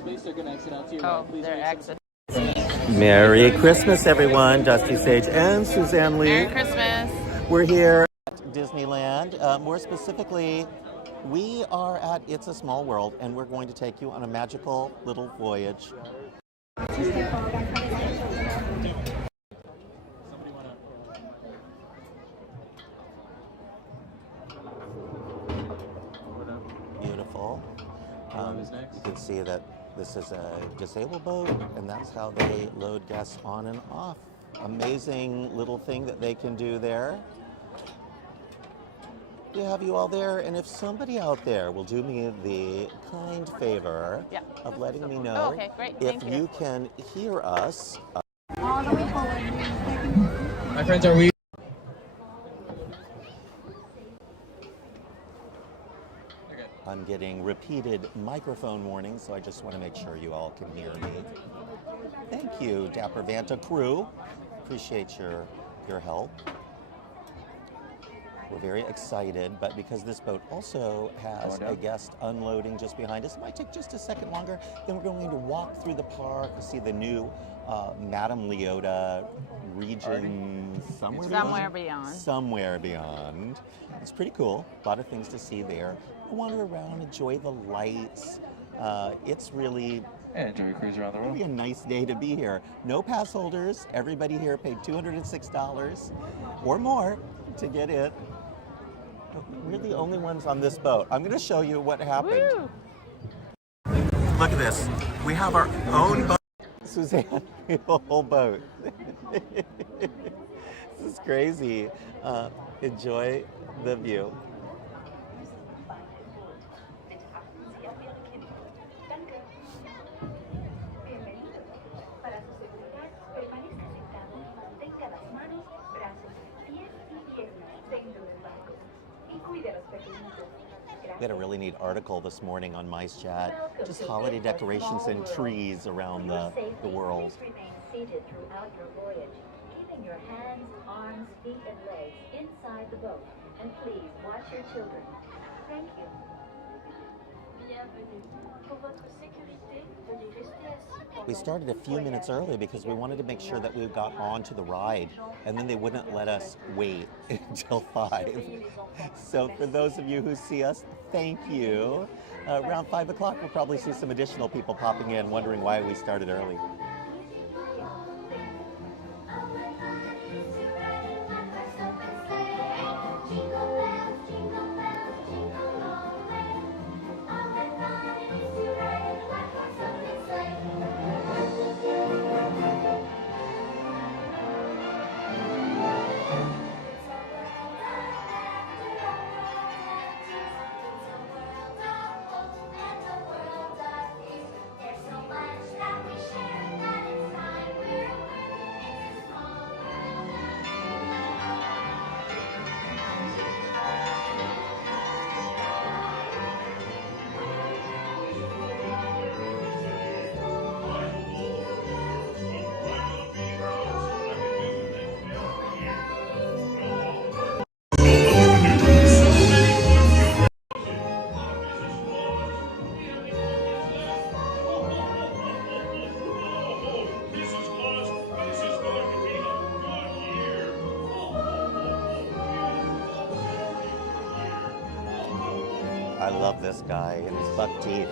space. They're going to exit out to your right. Please they're exit. Merry Christmas, everyone. Dusty Sage and Suzanne Lee. Merry Christmas. We're here at Disneyland. More specifically, we are at It's a Small World, and we're going to take you on a magical little voyage. Beautiful. You can see that this is a disabled boat, and that's how they load guests on and off. Amazing little thing that they can do there. We have you all there, and if somebody out there will do me the kind favor of letting me know if you can hear us. My friends, are we? I'm getting repeated microphone warnings, so I just want to make sure you all can hear me. Thank you, Dapper Vanta crew. Appreciate your help. We're very excited, but because this boat also has a guest unloading just behind us, it might take just a second longer. Then we're going to walk through the park to see the new Madame Leota region somewhere beyond. Somewhere beyond. It's pretty cool. A lot of things to see there. Wander around, enjoy the lights. It's really enjoy your cruise around the world. It'll be a nice day to be here. No pass holders. Everybody here paid $206 or more to get in. We're the only ones on this boat. I'm going to show you what happened. Woo! Look at this. We have our own boat. Suzanne, we have a whole boat. This is crazy. Enjoy the view. We had a really neat article this morning on MiceChat, just holiday decorations and trees around the world. Remain seated throughout your voyage, keeping your hands, arms, feet, and legs inside the boat. And please watch your children. Thank you. We started a few minutes early because we wanted to make sure that we got onto the ride, and then they wouldn't let us wait until 5. So for those of you who see us, thank you. Around 5 o'clock, we'll probably see some additional people popping in, wondering why we started early. I love this guy and his buck teeth.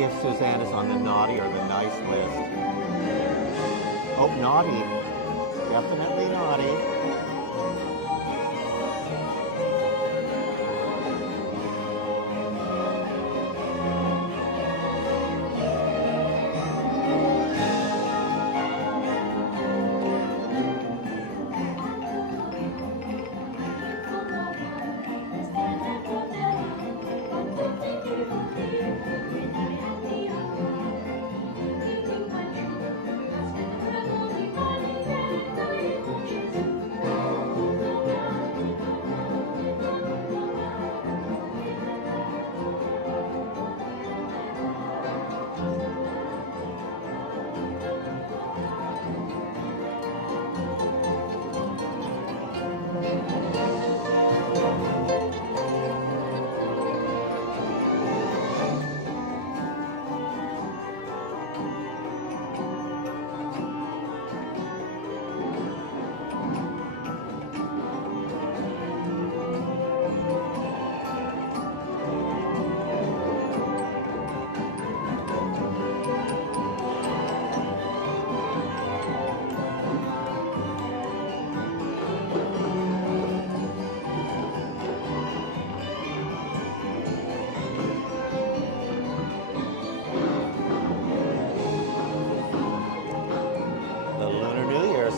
see if Suzanne is on the naughty or the nice list. Oh, naughty. Definitely naughty.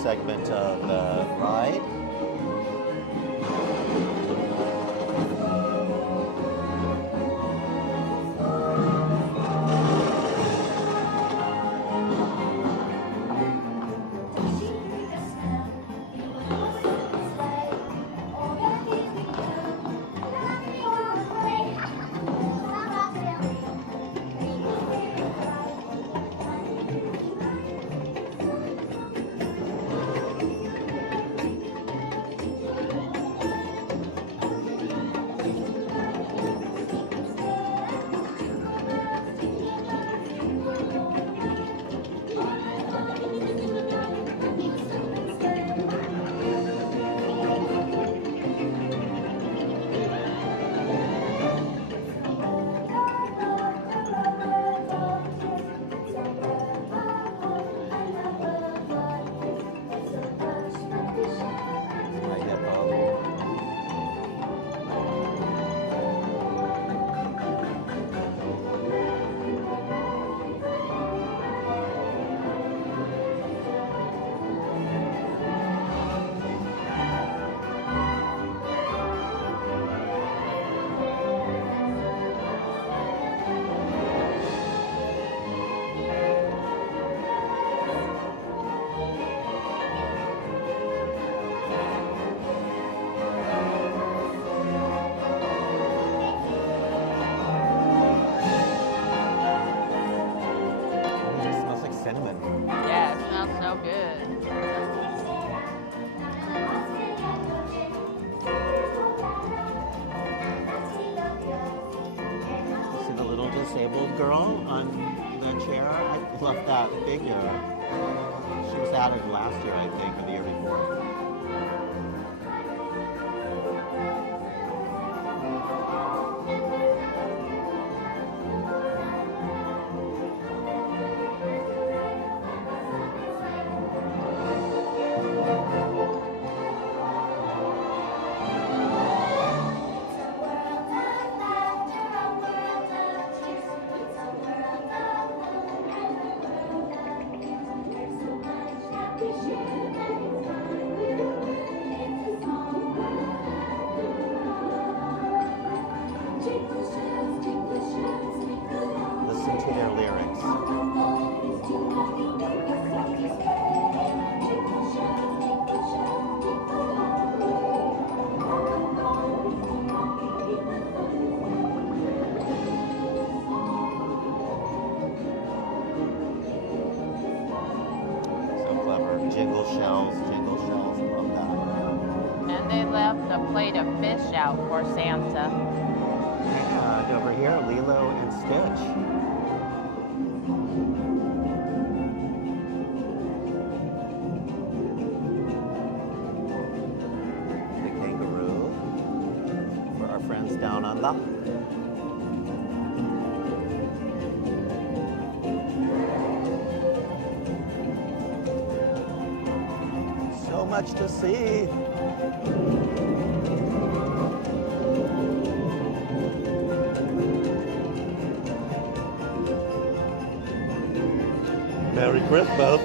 Segment of the ride. Yeah, it smells so good. See the little disabled girl on the chair? I love that figure. She was added last year, I think, or the year before. Listen to their lyrics. So clever. Jingle shells, love that. And they left a plate of fish out for Santa. And over here, Lilo and Stitch. The kangaroo for our friends down under. much to see. Merry Christmas.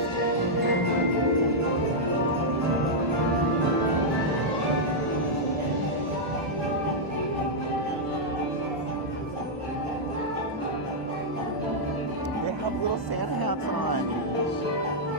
They have little Santa hats on.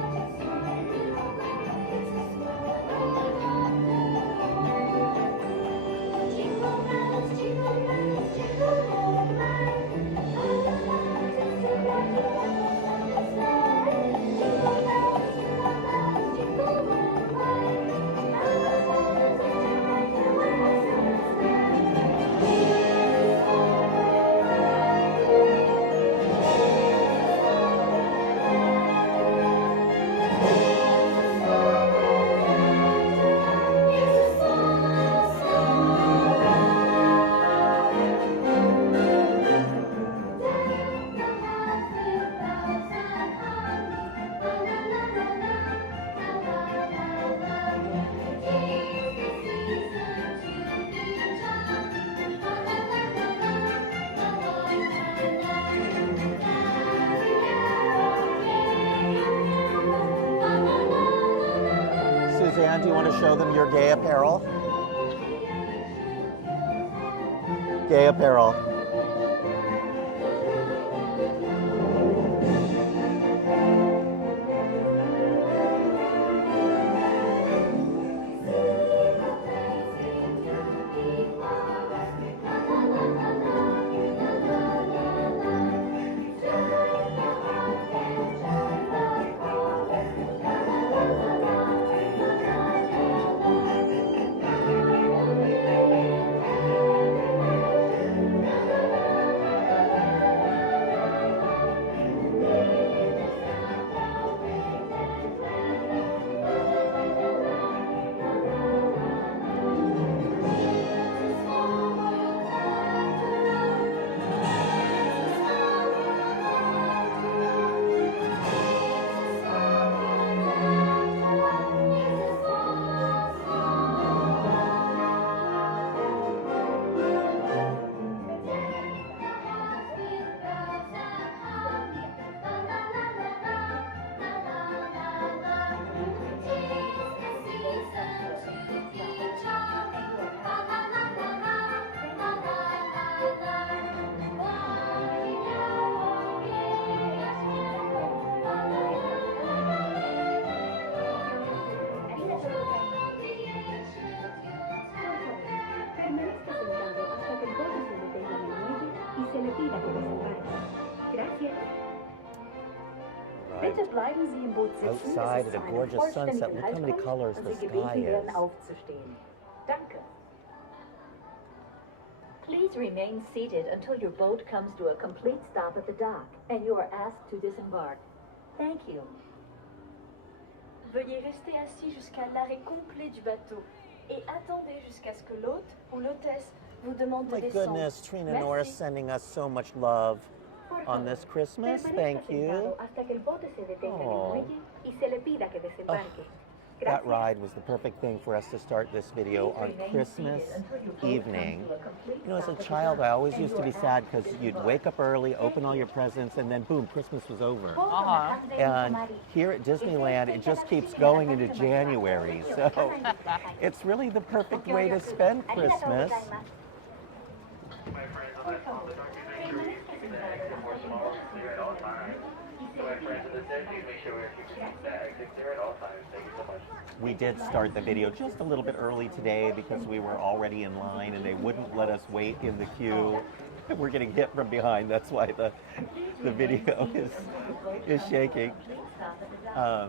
Suzanne, do you want to show them your gay apparel? Gay apparel. Bitte bleiben Sie im Boot sitzen. Outside Es at a ist zu einem gorgeous sunset. Look how many vollständigen colors Haltung the und Sie sky gebeten werden, is. aufzustehen. Danke. Please remain seated until your boat comes to a complete stop at the dock and you are asked to disembark. Thank you. Veuillez rester assis jusqu'à l'arrêt complet du bateau et attendez jusqu'à ce que l'hôte ou l'hôtesse vous demande My de descendre. goodness, Trina Merci. Norris sending us so much love on this Christmas. Thank you. Hasta que el bote se detenga en el Oh. muelle y se le pida que desembarque. That ride was the perfect thing for us to start this video on Christmas evening. You know, as a child, I always used to be sad because you'd wake up early, open all your presents, and then boom, Christmas was over. And here at Disneyland, it just keeps going into January. So it's really the perfect way to spend Christmas. We did start the video just a little bit early today because we were already in line and they wouldn't let us wait in the queue. We're getting hit from behind. That's why the video is shaking. So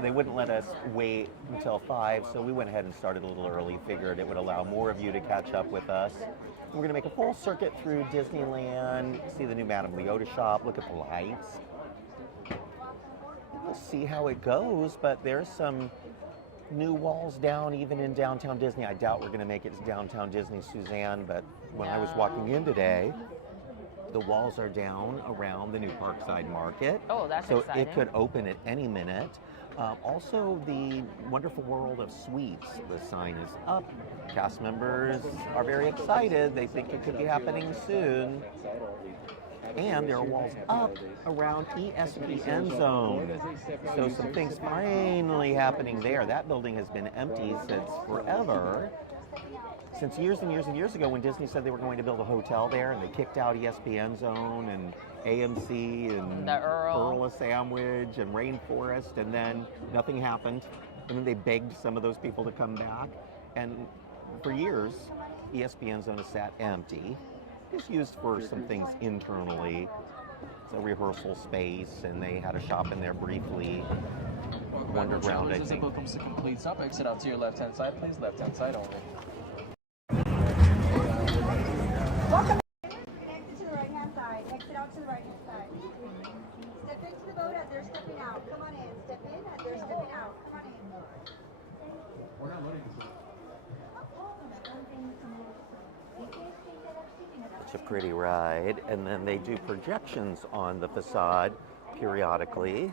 they wouldn't let us wait until 5, so we went ahead and started a little early. Figured it would allow more of you to catch up with us. We're going to make a full circuit through Disneyland, see the new Madame Leota shop, look at the lights. We'll see how it goes, but there's some new walls down even in downtown Disney. I doubt we're going to make it to downtown Disney, Suzanne, but when I was walking in today, the walls are down around the new Parkside Market. Oh, that's so exciting. it could open at any minute. Also, the Wonderful World of Sweets, the sign is up. Cast members are very excited. They think it could be happening soon. And there are walls up around ESPN Zone. So some things finally happening there. That building has been empty since forever. Since years and years and years ago when Disney said they were going to build a hotel there and they kicked out ESPN Zone and AMC and the Earl Sandwich and Rainforest, and then nothing happened. And then they begged some of those people to come back. And for years, ESPN Zone has sat empty. It's used for some things internally. It's a rehearsal space, and they had a shop in there briefly. Wonderground, I think. Comes to complete stop. Exit out to your left-hand side, please. Left-hand side only. Welcome. Exit to the right-hand side. Exit out to the right-hand side. Step into the boat as they're stepping out. Come on in. Step in as they're stepping out. Come on in. We're not loading this. It's a pretty ride, and then they do projections on the facade periodically.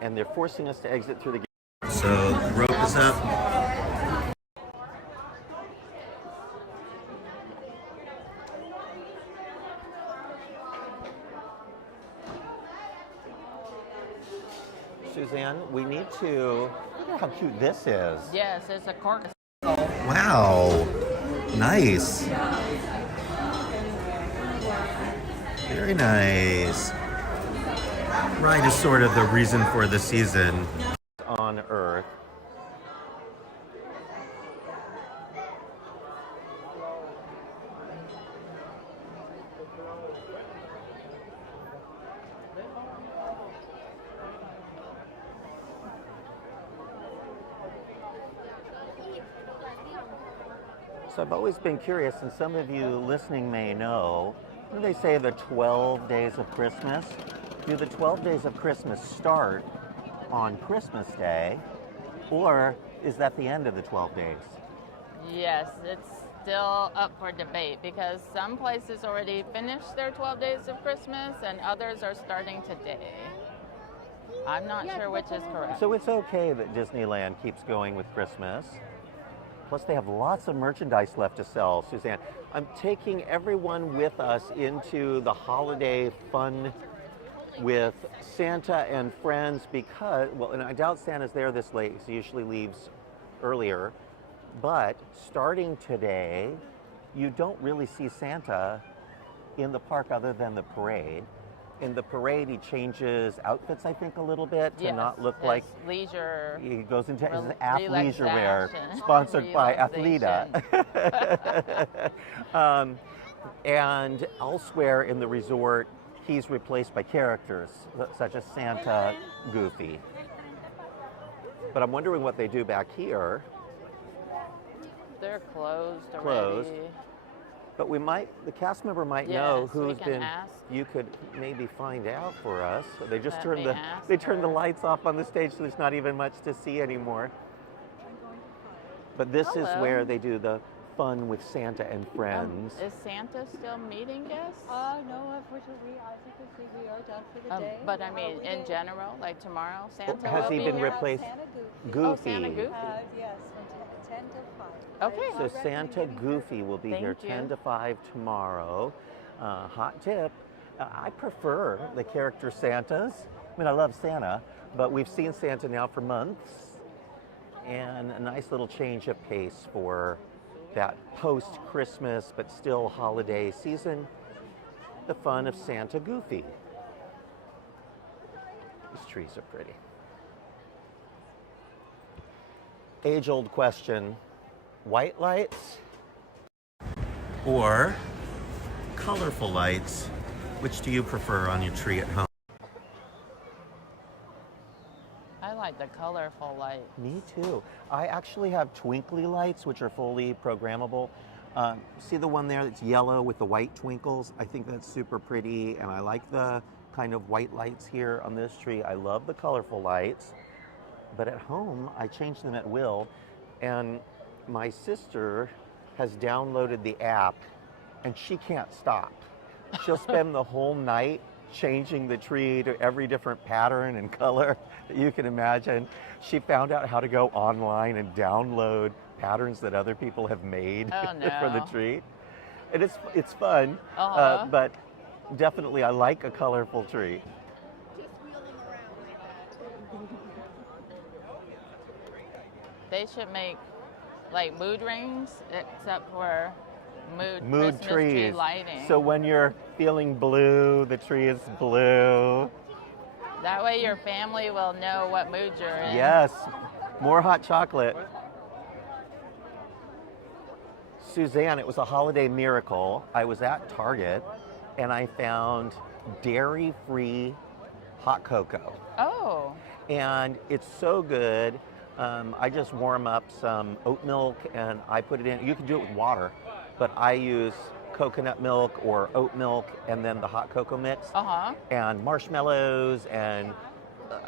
And they're forcing us to exit through the gate. So the rope is up. Suzanne, we need to look at how cute this is. Yes, it's a cork. Wow, nice. Very nice. Ride is sort of the reason for the season on Earth. So I've always been curious, and some of you listening may know, when they say the 12 days of Christmas, do the 12 days of Christmas start on Christmas Day, or is that the end of the 12 days? Yes, it's still up for debate because some places already finished their 12 days of Christmas and others are starting today. I'm not sure which is correct. So it's okay that Disneyland keeps going with Christmas. Plus they have lots of merchandise left to sell, Suzanne. I'm taking everyone with us into the holiday fun with Santa and friends because, well, and I doubt Santa's there this late because he usually leaves earlier, but starting today, you don't really see Santa in the park other than the parade. In the parade, he changes outfits, I think, a little bit to not look like leisure. He goes into his athleisure wear, sponsored by Athleta. And elsewhere in the resort, he's replaced by characters such as Santa, Goofy. But I'm wondering what they do back here. They're closed already. Closed. But we might, the cast member might know who's been. Ask. You could maybe find out for us. They just Let turned the lights off on the stage, so there's not even much to see anymore. But this is where they do the fun with Santa and friends. Is Santa still meeting guests? No, unfortunately, as you can see, we are done for the day. But I mean, in general, like tomorrow, Santa Has will he be been here? replaced? Santa Goofy. Goofy. Oh, Santa Goofy. Yes, from 10 till 5. Okay. So Santa Goofy will be here 10 to 5 tomorrow. Hot tip, I prefer the character Santas. I mean, I love Santa, but we've seen Santa now for months. And a nice little change of pace for that post-Christmas but still holiday season. The fun of Santa Goofy. These trees are pretty. Age-old question. White lights or colorful lights? Which do you prefer on your tree at home? I like the colorful light. Me too. I actually have twinkly lights, which are fully programmable. See the one there that's yellow with the white twinkles? I think that's super pretty, and I like the kind of white lights here on this tree. I love the colorful lights, but at home, I change them at will. And my sister has downloaded the app and she can't stop. She'll spend the whole night changing the tree to every different pattern and color that you can imagine. She found out how to go online and download patterns that other people have made for the tree. And it's fun, but definitely I like a colorful tree. Just wheeling around like that. They should make like mood rings, except for mood Christmas trees. Tree lighting. So when you're feeling blue, the tree is blue. That way your family will know what mood you're in. Yes, more hot chocolate. Suzanne, it was a holiday miracle. I was at Target and I found dairy-free hot cocoa. Oh. And it's so good. I just warm up some oat milk and I put it in. You can do it with water, but I use coconut milk or oat milk and then the hot cocoa mix and marshmallows, and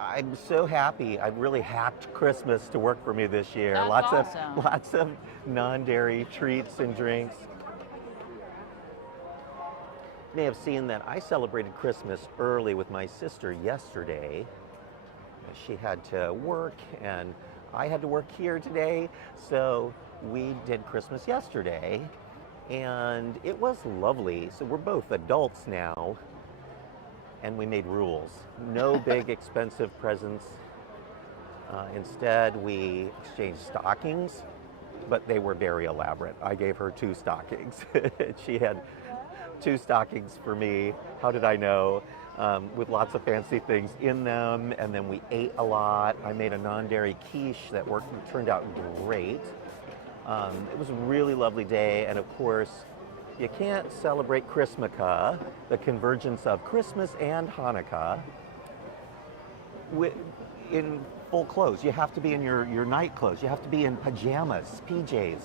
I'm so happy. I've really hacked Christmas to work for me this year. That's awesome. Lots of non-dairy treats and drinks. You may have seen that I celebrated Christmas early with my sister yesterday. She had to work and I had to work here today, so we did Christmas yesterday and it was lovely. So we're both adults now and we made rules. No big expensive presents. Instead, we exchanged stockings, but they were very elaborate. I gave her 2 stockings. She had 2 stockings for me. How did I know? With lots of fancy things in them, and then we ate a lot. I made a non-dairy quiche that turned out great. It was a really lovely day, and of course, you can't celebrate Christmaka, the convergence of Christmas and Hanukkah, in full clothes. You have to be in your night clothes. You have to be in pajamas, PJs,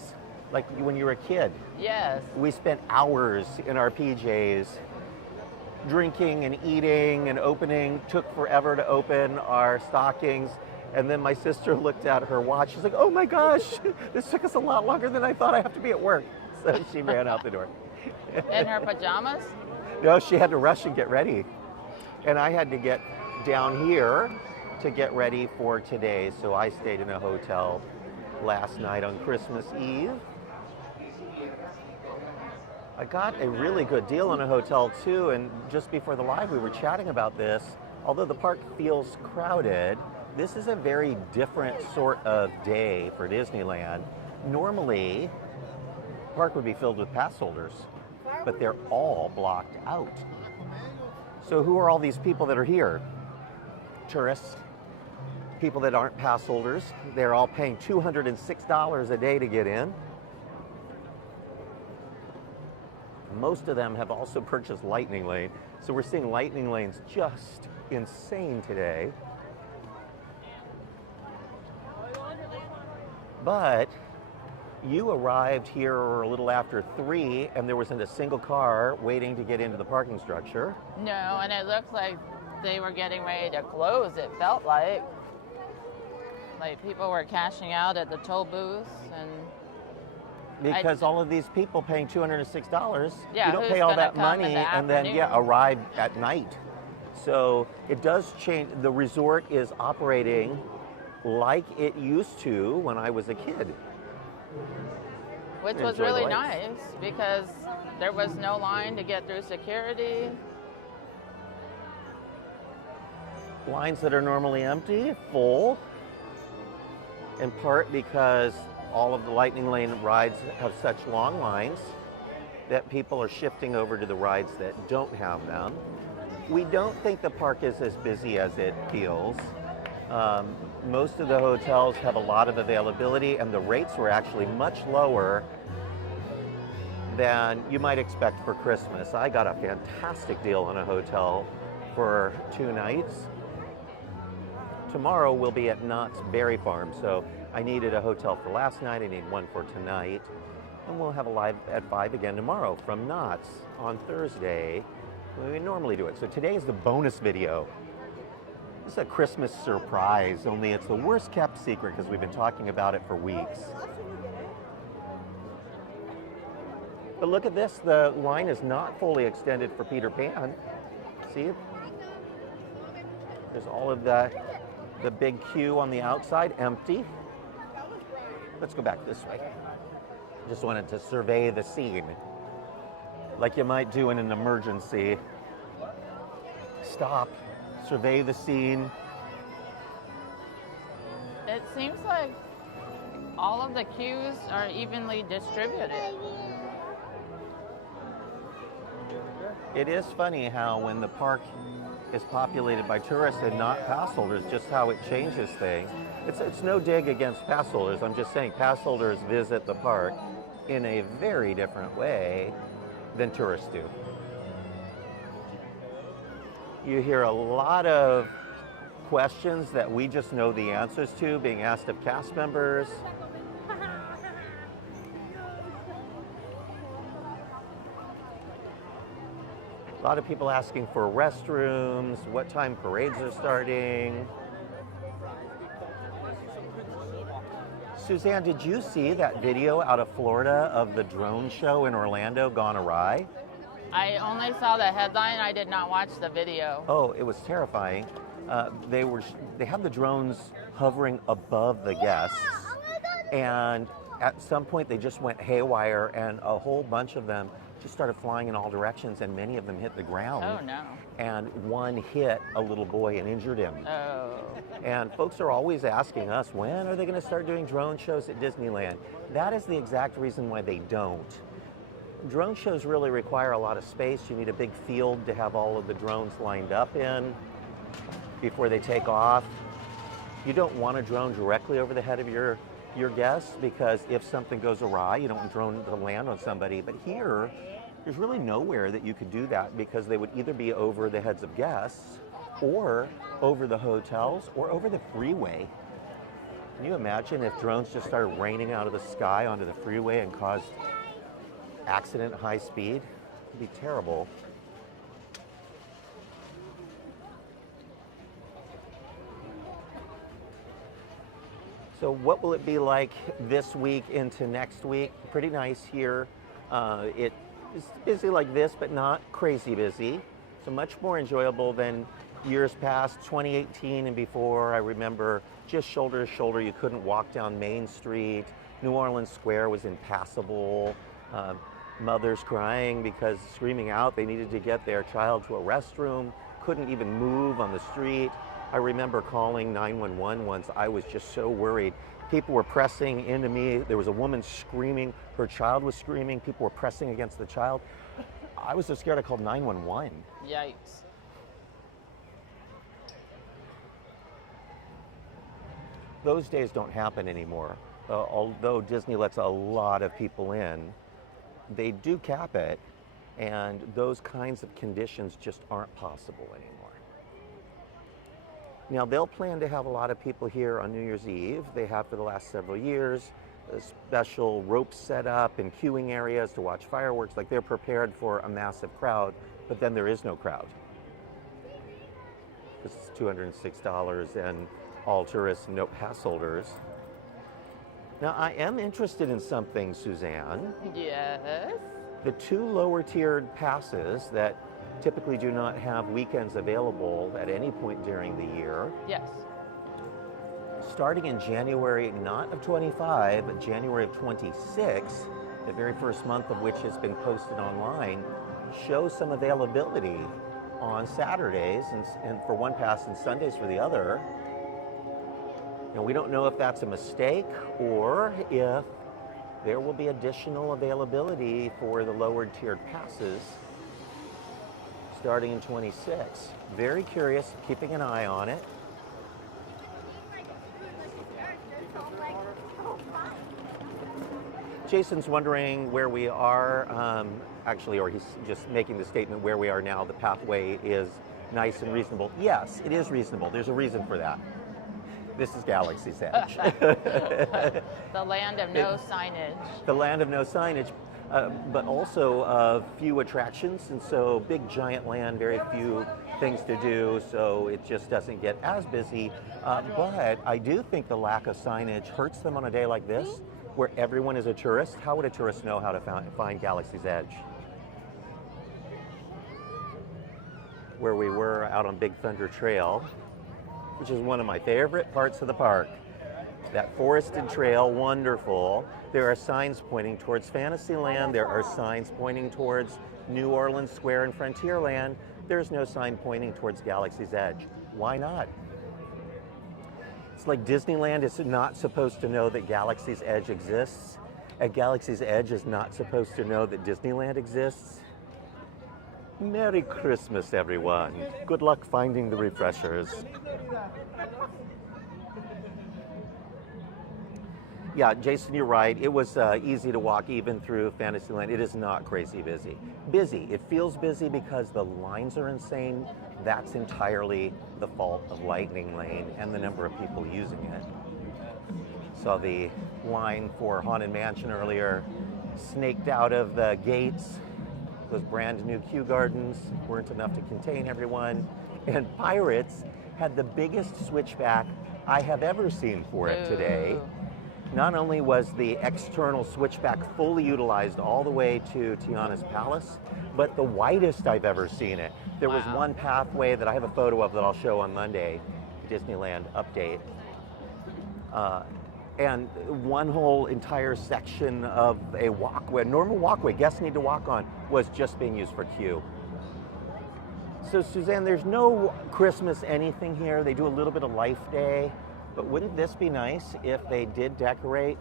like when you were a kid. Yes. We spent hours in our PJs, drinking and eating and opening. Took forever to open our stockings. And then my sister looked at her watch. She's like, oh my gosh, this took us a lot longer than I thought. I have to be at work. So she ran out the door. In her pajamas? No, she had to rush and get ready. And I had to get down here to get ready for today. So I stayed in a hotel last night on Christmas Eve. I got a really good deal on a hotel too, and just before the live we were chatting about this. Although the park feels crowded, this is a very different sort of day for Disneyland. Normally, the park would be filled with pass holders, but they're all blocked out. So who are all these people that are here? Tourists, people that aren't pass holders. They're all paying $206 a day to get in. Most of them have also purchased Lightning Lane. So we're seeing Lightning Lanes just insane today. But you arrived here a little after 3 and there wasn't a single car waiting to get into the parking structure. No, and it looked like they were getting ready to close, it felt like. Like people were cashing out at the toll booths and... Because all of these people paying $206, yeah, you don't pay all that money and then arrive at night. So it does change. The resort is operating like it used to when I was a kid. Which was really nice because there was no line to get through security. Lines that are normally empty, full, in part because all of the Lightning Lane rides have such long lines that people are shifting over to the rides that don't have them. We don't think the park is as busy as it feels. Most of the hotels have a lot of availability and the rates were actually much lower than you might expect for Christmas. I got a fantastic deal on a hotel for 2 nights. Tomorrow we'll be at Knott's Berry Farm, so I needed a hotel for last night, I need one for tonight, and we'll have a live at 5 again tomorrow from Knott's on Thursday. We normally do it. So today is the bonus video. This is a Christmas surprise, only it's the worst kept secret because we've been talking about it for weeks. But look at this, the line is not fully extended for Peter Pan. See? There's all of the big queue on the outside, empty. Let's go back this way. Just wanted to survey the scene, like you might do in an emergency. Stop, survey the scene. It seems like all of the queues are evenly distributed. It is funny how when the park is populated by tourists and not pass holders, just how it changes things. It's no dig against pass holders. I'm just saying pass holders visit the park in a very different way than tourists do. You hear a lot of questions that we just know the answers to being asked of cast members. A lot of people asking for restrooms, what time parades are starting. Suzanne, did you see that video out of Florida of the drone show in Orlando gone awry? I only saw the headline. I did not watch the video. Oh, it was terrifying. They had the drones hovering above the guests, and at some point they just went haywire, and a whole bunch of them just started flying in all directions, and many of them hit the ground. Oh no. And one hit a little boy and injured him. Oh. And folks are always asking us, when are they going to start doing drone shows at Disneyland? That is the exact reason why they don't. Drone shows really require a lot of space. You need a big field to have all of the drones lined up in before they take off. You don't want a drone directly over the head of your guests, because if something goes awry, you don't want a drone to land on somebody. But here, there's really nowhere that you could do that, because they would either be over the heads of guests or over the hotels or over the freeway. Can you imagine if drones just started raining out of the sky onto the freeway and caused accident at high speed? It'd be terrible. So what will it be like this week into next week? Pretty nice here. It is busy like this, but not crazy busy. So much more enjoyable than years past, 2018 and before. I remember just shoulder to shoulder. You couldn't walk down Main Street. New Orleans Square was impassable. Mothers crying because screaming out they needed to get their child to a restroom, couldn't even move on the street. I remember calling 911 once. I was just so worried. People were pressing into me. There was a woman screaming. Her child was screaming. People were pressing against the child. I was so scared I called 911. Yikes. Those days don't happen anymore. Although Disney lets a lot of people in, they do cap it, and those kinds of conditions just aren't possible anymore. Now, they'll plan to have a lot of people here on New Year's Eve. They have for the last several years. Special ropes set up and queuing areas to watch fireworks. Like, they're prepared for a massive crowd, but then there is no crowd. It's $206 and all tourists, no pass holders. Now, I am interested in something, Suzanne. Yes. The two lower tiered passes that typically do not have weekends available at any point during the year. Yes. Starting in January, not of 25, but January of 26, the very first month of which has been posted online, shows some availability on Saturdays and for one pass and Sundays for the other. Now, we don't know if that's a mistake or if there will be additional availability for the lower tiered passes starting in 26. Very curious, keeping an eye on it. Jason's wondering where we are, actually, or he's just making the statement where we are now. The pathway is nice and reasonable. Yes, it is reasonable. There's a reason for that. This is Galaxy's Edge. The land of no signage. The land of no signage, but also few attractions, and so big giant land, very few things to do, so it just doesn't get as busy. But I do think the lack of signage hurts them on a day like this, where everyone is a tourist. How would a tourist know how to find Galaxy's Edge? Where we were out on Big Thunder Trail, which is one of my favorite parts of the park. That forested trail, wonderful. There are signs pointing towards Fantasyland. There are signs pointing towards New Orleans Square and Frontierland. There's no sign pointing towards Galaxy's Edge. Why not? It's like Disneyland is not supposed to know that Galaxy's Edge exists, and Galaxy's Edge is not supposed to know that Disneyland exists. Merry Christmas, everyone. Good luck finding the refreshers. Yeah, Jason, you're right. It was easy to walk even through Fantasyland. It is not crazy busy. Busy. It feels busy because the lines are insane. That's entirely the fault of Lightning Lane and the number of people using it. Saw the line for Haunted Mansion earlier, snaked out of the gates. Those brand new Kew Gardens weren't enough to contain everyone. And Pirates had the biggest switchback I have ever seen for it today. Not only was the external switchback fully utilized all the way to Tiana's Palace, but the widest I've ever seen it. There was one pathway that I have a photo of that I'll show on Monday, Disneyland update. And one whole entire section of a walkway, a normal walkway guests need to walk on, was just being used for queue. So Suzanne, there's no Christmas anything here. They do a little bit of Life Day, but wouldn't this be nice if they did decorate,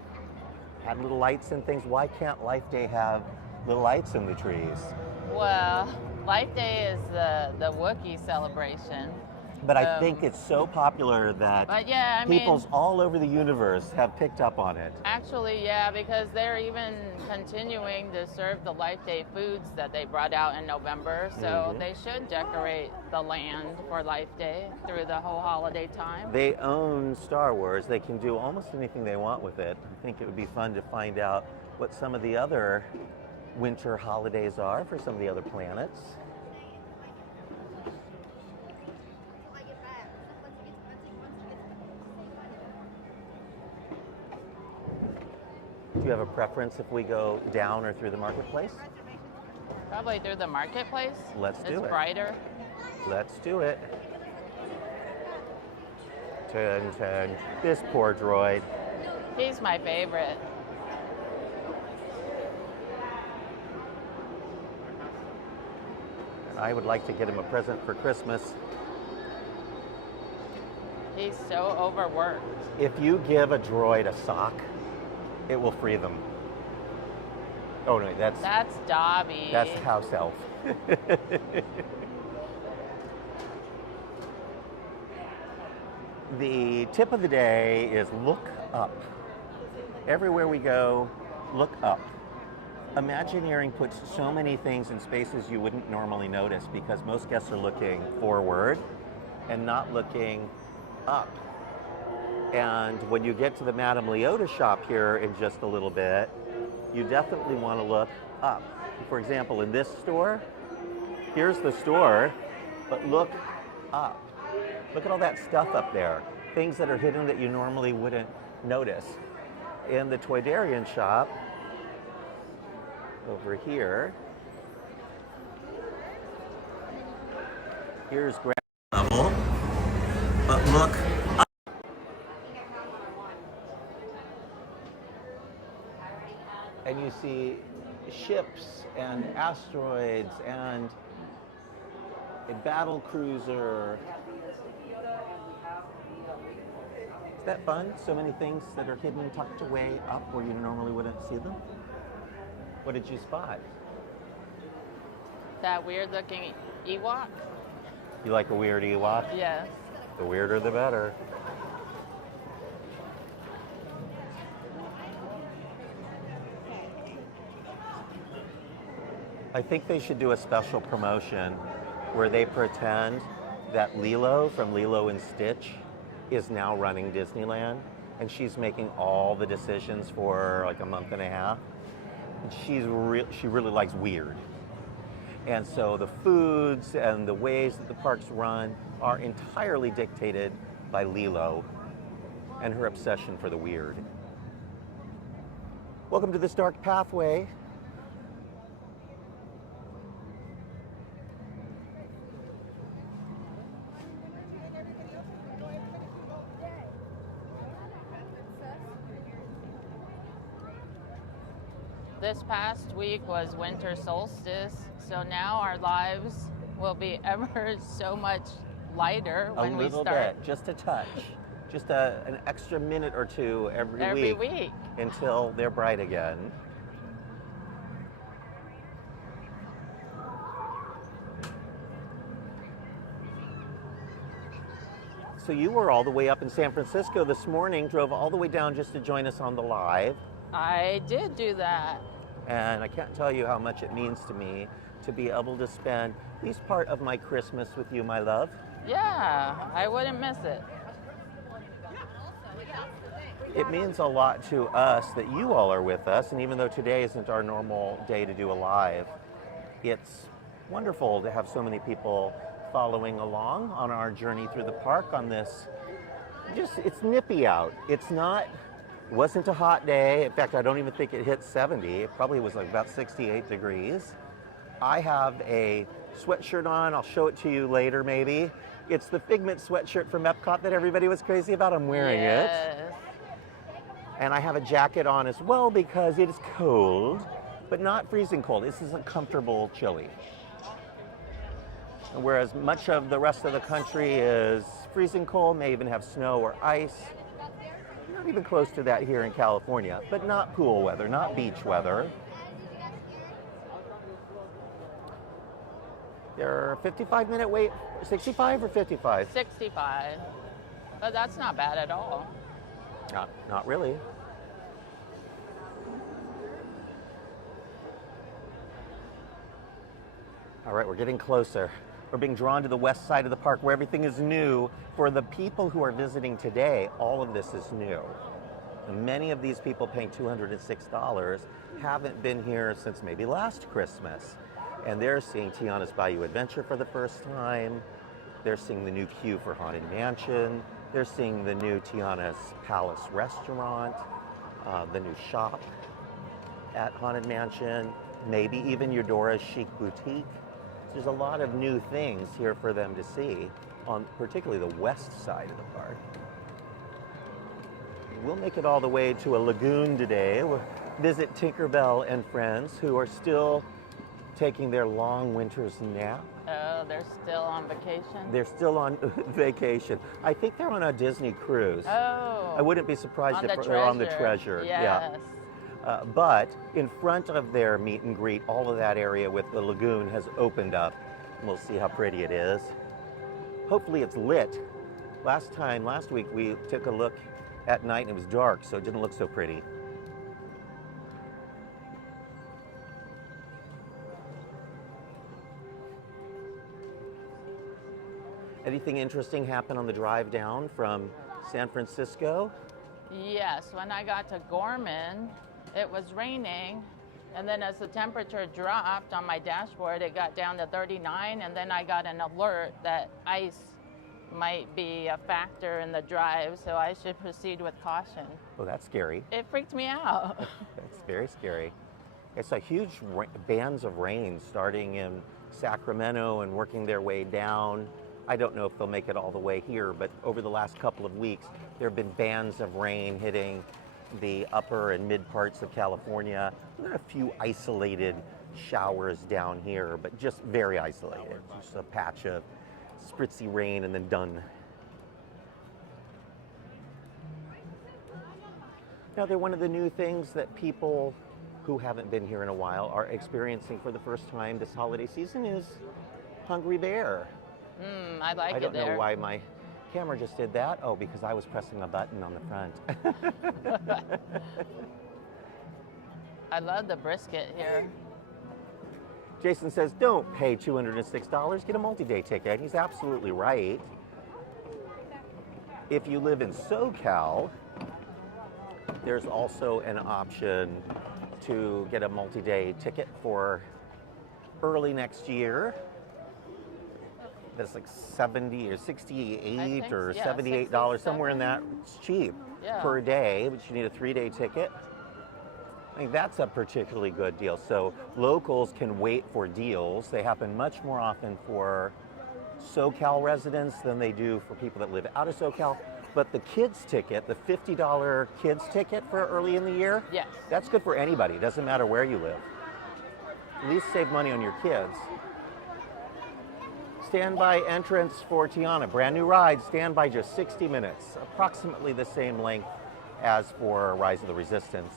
had little lights and things? Why can't Life Day have little lights in the trees? Well, Life Day is the Wookiee celebration. But I think it's so popular that peoples all over the universe have picked up on it. Actually, yeah, because they're even continuing to serve the Life Day foods that they brought out in November. So they should decorate the land for Life Day through the whole holiday time. They own Star Wars. They can do almost anything they want with it. I think it would be fun to find out what some of the other winter holidays are for some of the other planets. Do you have a preference if we go down or through the marketplace? Probably through the marketplace. Let's do it. It's brighter. Let's do it. Turn. This poor droid. He's my favorite. I would like to get him a present for Christmas. He's so overworked. If you give a droid a sock, it will free them. Oh no, that's Dobby. That's house elf. The tip of the day is look up. Everywhere we go, look up. Imagineering puts so many things in spaces you wouldn't normally notice because most guests are looking forward and not looking up. And when you get to the Madame Leota shop here in just a little bit, you definitely want to look up. For example, in this store, here's the store, but look up. Look at all that stuff up there. Things that are hidden that you normally wouldn't notice. In the Toydarian shop, over here, here's ground level, but look up. And you see ships and asteroids and a battle cruiser. Is that fun? So many things that are hidden, tucked away up where you normally wouldn't see them. What did you spot? That weird looking Ewok. You like a weird Ewok? Yes. The weirder the better. I think they should do a special promotion where they pretend that Lilo from Lilo and Stitch is now running Disneyland, and she's making all the decisions for like a month and a half. And she really likes weird. And so the foods and the ways that the parks run are entirely dictated by Lilo and her obsession for the weird. Welcome to this dark pathway. This past week was winter solstice, so now our lives will be ever so much lighter when we start. A little bit, just a touch. Just an extra minute or two every week until they're bright again. So you were all the way up in San Francisco this morning, drove all the way down just to join us on the live. I did do that. And I can't tell you how much it means to me to be able to spend at least part of my Christmas with you, my love. Yeah, I wouldn't miss it. It means a lot to us that you all are with us, and even though today isn't our normal day to do a live, it's wonderful to have so many people following along on our journey through the park on this. It's nippy out. It wasn't a hot day. In fact, I don't even think it hit 70. It probably was like about 68 degrees. I have a sweatshirt on. I'll show it to you later, maybe. It's the Figment sweatshirt from Epcot that everybody was crazy about. I'm wearing it. And I have a jacket on as well because it is cold, but not freezing cold. This is a comfortable chilly. Whereas much of the rest of the country is freezing cold, may even have snow or ice. Not even close to that here in California, but not pool weather, not beach weather. They're 55-minute wait, 65 or 55? 65. But that's not bad at all. Not really. All right, we're getting closer. We're being drawn to the west side of the park where everything is new. For the people who are visiting today, all of this is new. And many of these people paying $206 haven't been here since maybe last Christmas. And they're seeing Tiana's Bayou Adventure for the first time. They're seeing the new queue for Haunted Mansion. They're seeing the new Tiana's Palace restaurant, the new shop at Haunted Mansion, maybe even Eudora's Chic Boutique. There's a lot of new things here for them to see on particularly the west side of the park. We'll make it all the way to a lagoon today. We'll visit Tinkerbell and friends who are still taking their long winter's nap. Oh, they're still on vacation? They're still on vacation. I think they're on a Disney cruise. Oh. I wouldn't be surprised if they're on the Treasure. Yes. Yeah. But in front of their meet and greet, all of that area with the lagoon has opened up. We'll see how pretty it is. Hopefully it's lit. Last week we took a look at night and it was dark, so it didn't look so pretty. Anything interesting happen on the drive down from San Francisco? Yes, when I got to Gorman, it was raining, and then as the temperature dropped on my dashboard, it got down to 39, and then I got an alert that ice might be a factor in the drive, so I should proceed with caution. Oh, that's scary. It freaked me out. That's very scary. It's a huge bands of rain starting in Sacramento and working their way down. I don't know if they'll make it all the way here, but over the last couple of weeks, there have been bands of rain hitting the upper and mid parts of California. There are a few isolated showers down here, but just very isolated. Just a patch of spritzy rain and then done. Now, they're one of the new things that people who haven't been here in a while are experiencing for the first time this holiday season is Hungry Bear. I like it there. I don't know why my camera just did that. Oh, because I was pressing a button on the front. I love the brisket here. Jason says, don't pay $206, get a multi-day ticket. He's absolutely right. If you live in SoCal, there's also an option to get a multi-day ticket for early next year. That's like 70 or 68 or $78, somewhere in that. It's cheap per day, but you need a 3-day ticket. I think that's a particularly good deal. So locals can wait for deals. They happen much more often for SoCal residents than they do for people that live out of SoCal. But the kids ticket, the $50 kids ticket for early in the year, Yes. that's good for anybody. It doesn't matter where you live. At least save money on your kids. Standby entrance for Tiana. Brand new ride, standby just 60 minutes. Approximately the same length as for Rise of the Resistance.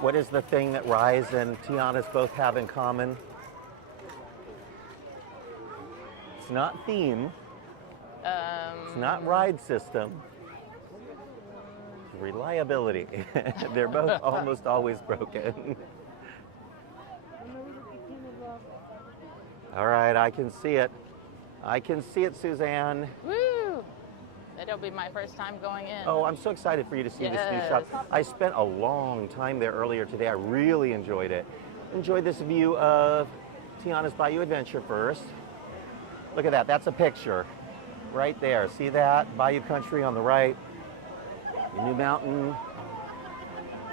What is the thing that Rise and Tiana's both have in common? It's not theme. It's not ride system. It's reliability. They're both almost always broken. All right, I can see it. I can see it, Suzanne. Woo! It'll be my first time going in. Oh, I'm so excited for you to see this new shop. I spent a long time there earlier today. I really enjoyed it. Enjoyed this view of Tiana's Bayou Adventure first. Look at that, that's a picture right there. See that? Bayou Country on the right. The new mountain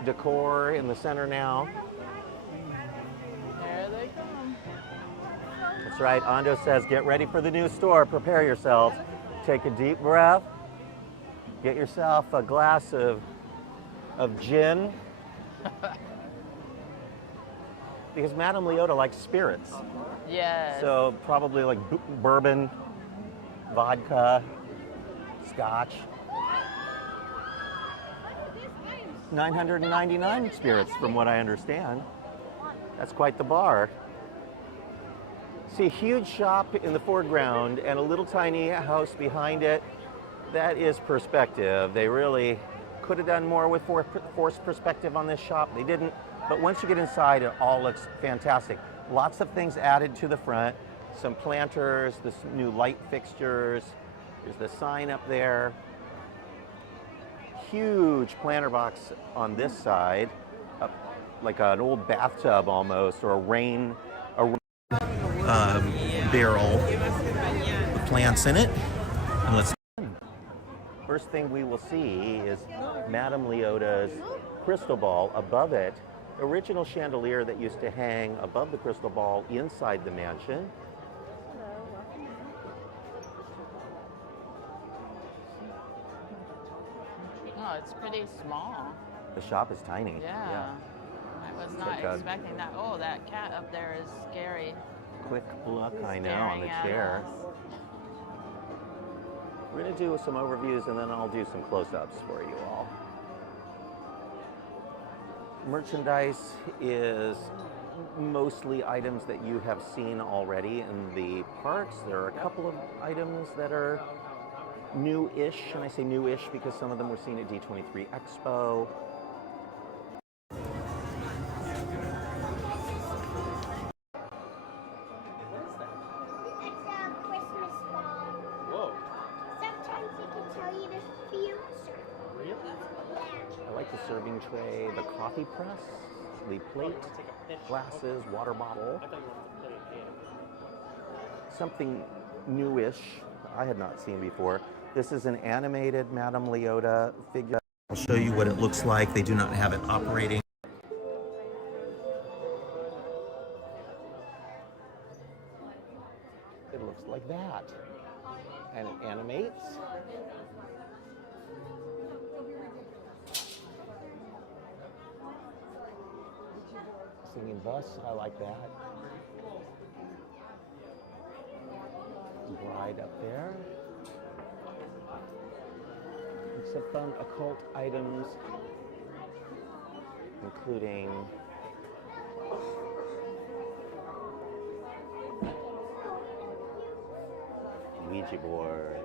decor in the center now. There they come. That's right, Ando says, get ready for the new store, prepare yourselves. Take a deep breath, get yourself a glass of gin. Because Madame Leota likes spirits. Yes. So probably like bourbon, vodka, scotch. 999 spirits from what I understand. That's quite the bar. See a huge shop in the foreground and a little tiny house behind it. That is perspective. They really could have done more with forced perspective on this shop. They didn't. But once you get inside, it all looks fantastic. Lots of things added to the front. Some planters, this new light fixtures. There's the sign up there. Huge planter box on this side, like an old bathtub almost, or a rain barrel with plants in it. And let's. First thing we will see is Madame Leota's crystal ball. Above it, original chandelier that used to hang above the crystal ball inside the mansion. Oh, it's pretty small. The shop is tiny. Yeah. I was not expecting that. Oh, that cat up there is scary. Quick look, I know, on the chair. We're going to do some overviews and then I'll do some close-ups for you all. Merchandise is mostly items that you have seen already in the parks. There are a couple of items that are new-ish, and I say new-ish because some of them were seen at D23 Expo. Serving tray, the coffee press, the plate, glasses, water bottle. Something newish I had not seen before. This is an animated Madame Leota figure. I'll show you what it looks like. They do not have it operating. It looks like that. And it animates. Singing bus, I like that. Bride up there. And some fun occult items, including Ouija board.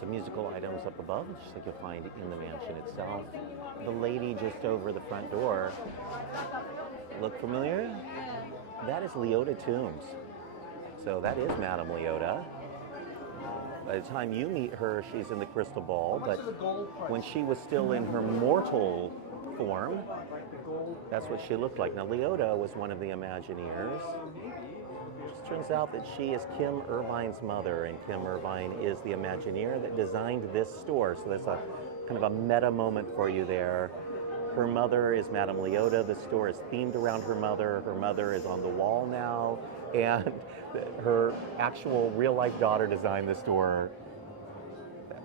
Some musical items up above, just like you'll find in the mansion itself. The lady just over the front door. Look familiar? That is Leota Tombs. So that is Madame Leota. By the time you meet her, she's in the crystal ball, but when she was still in her mortal form. That's what she looked like. Now, Leota was one of the Imagineers. It turns out that she is Kim Irvine's mother, and Kim Irvine is the Imagineer that designed this store. So there's a kind of a meta moment for you there. Her mother is Madame Leota. The store is themed around her mother. Her mother is on the wall now, and her actual real-life daughter designed the store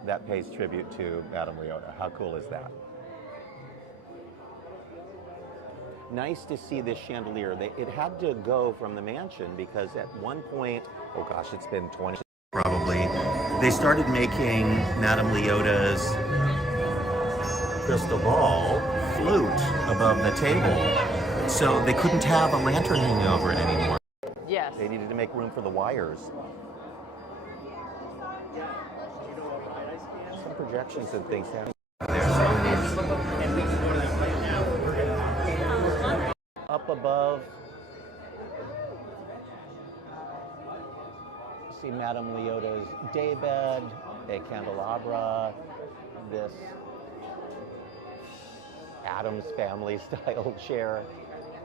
that pays tribute to Madame Leota. How cool is that? Nice to see this chandelier. It had to go from the mansion because at one point, oh gosh, it's been 20 probably, they started making Madame Leota's crystal ball float above the table. So they couldn't have a lantern hanging over it anymore. Yes. They needed to make room for the wires. Some projections and things happening there. Up above, see Madame Leota's daybed, a candelabra, this Addams Family style chair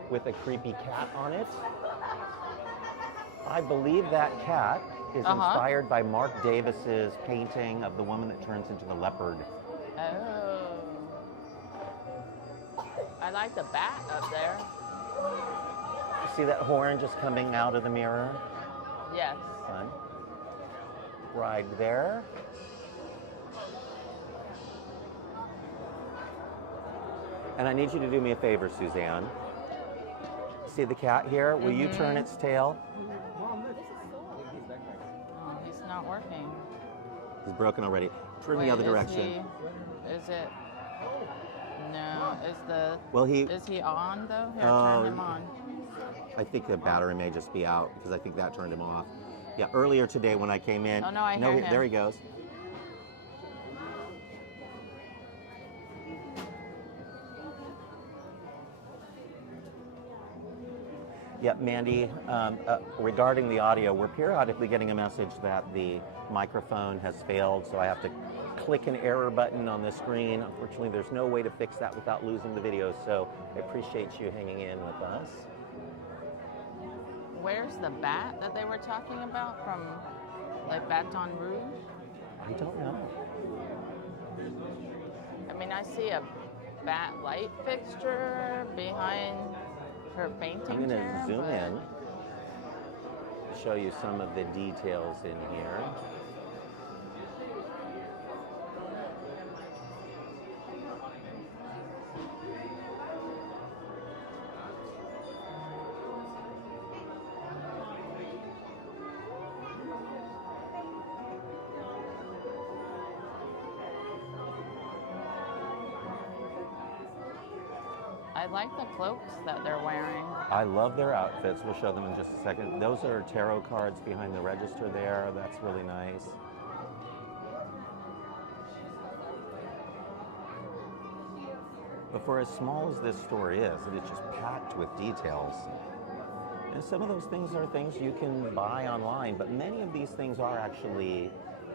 with a creepy cat on it. I believe that cat is inspired by Mark Davis's painting of the woman that turns into the leopard. Oh. I like the bat up there. See that horn just coming out of the mirror? Yes. Fun. Right there. And I need you to do me a favor, Suzanne. See the cat here? Will you turn its tail? Oh, he's not working. He's broken already. Turn the other direction. Is it? No. Is he on though? Here, turn him on. I think the battery may just be out because I think that turned him off. Yeah, earlier today when I came in. Oh no, I hear him. There he goes. Yeah, Mandy, regarding the audio, we're periodically getting a message that the microphone has failed, so I have to click an error button on the screen. Unfortunately, there's no way to fix that without losing the video, so I appreciate you hanging in with us. Where's the bat that they were talking about from, like, Baton Rouge? I don't know. I mean, I see a bat light fixture behind her painting I'm going to chair, zoom in, show you some of the details in here. I like the cloaks that they're wearing. I love their outfits. We'll show them in just a second. Those are tarot cards behind the register there. That's really nice. But for as small as this store is, it is just packed with details. And some of those things are things you can buy online, but many of these things are actually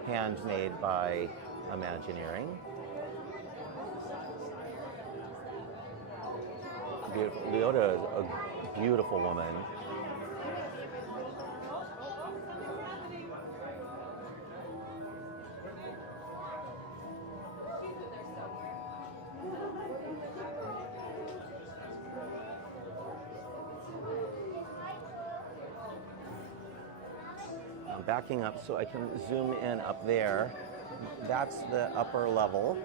handmade by Imagineering. Beautiful. Leota is a beautiful woman. I'm backing up so I can zoom in up there. That's the upper level.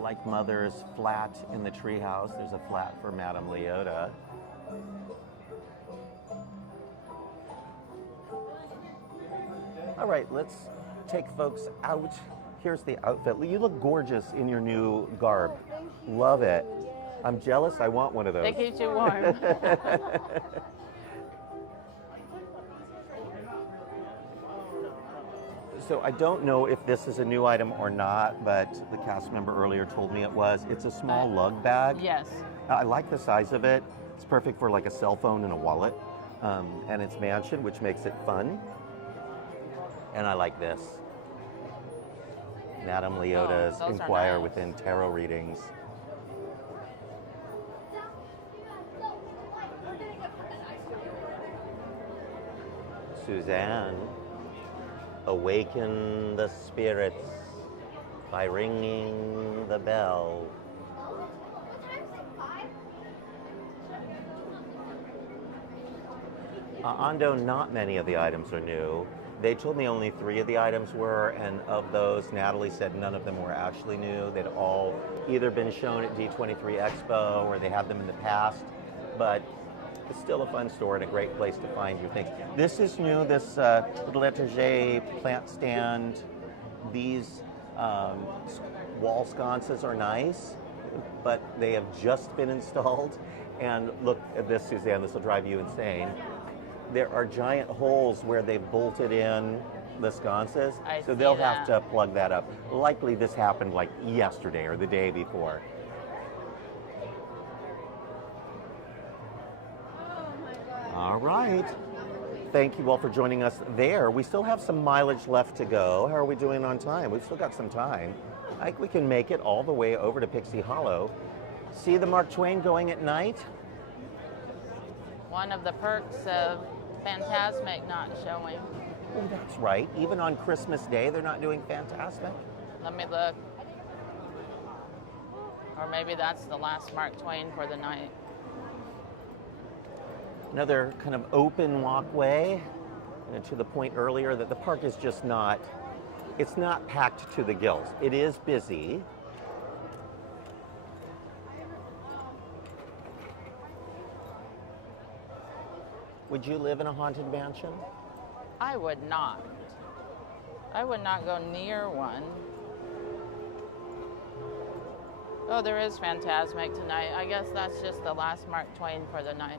Like Mother's flat in the treehouse, there's a flat for Madame Leota. All right, let's take folks out. Here's the outfit. You look gorgeous in your new garb. Love it. I'm jealous. I want one of those. They keep you warm. So I don't know if this is a new item or not, but the cast member earlier told me it was. It's a small lug bag. Yes. I like the size of it. It's perfect for like a cell phone and a wallet. And it's mansion, which makes it fun. And I like this. Madame Leota's those are Inquire nice. Within Tarot Readings. Suzanne, awaken the spirits by ringing the bell. Ando, not many of the items are new. They told me only 3 of the items were, and of those, Natalie said none of them were actually new. They'd all either been shown at D23 Expo or they had them in the past, but it's still a fun store and a great place to find your things. This is new, this little etagere plant stand. These wall sconces are nice, but they have just been installed. And look at this, Suzanne, this will drive you insane. There are giant holes where they've bolted in the sconces, so they'll have to plug that up. Likely this happened like yesterday or the day before. All right. Thank you all for joining us there. We still have some mileage left to go. How are we doing on time? We've still got some time. I think we can make it all the way over to Pixie Hollow. See the Mark Twain going at night? One of the perks of Phantasmic not showing. Oh, that's right. Even on Christmas Day, they're not doing Phantasmic? Let me look. Or maybe that's the last Mark Twain for the night. Another kind of open walkway, to the point earlier that the park is just not, it's not packed to the gills. It is busy. Would you live in a haunted mansion? I would not. I would not go near one. Oh, there is Phantasmic tonight. I guess that's just the last Mark Twain for the night.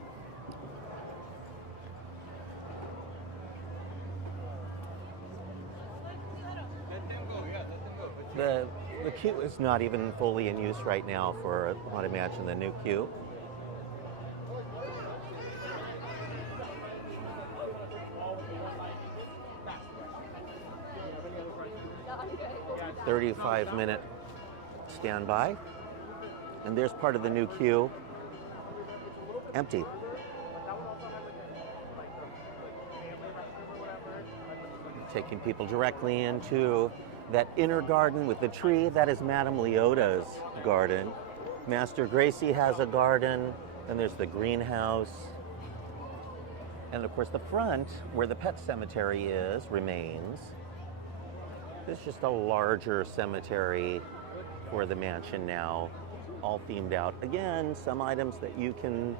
The queue is not even fully in use right now for Haunted Mansion, the new queue. "35-minute standby." And there's part of the new queue. Empty. Taking people directly into that inner garden with the tree. That is Madame Leota's garden. Master Gracie has a garden, and there's the greenhouse. And of course the front, where the pet cemetery is, remains. It's just a larger cemetery for the mansion now, all themed out. Again, some items that you can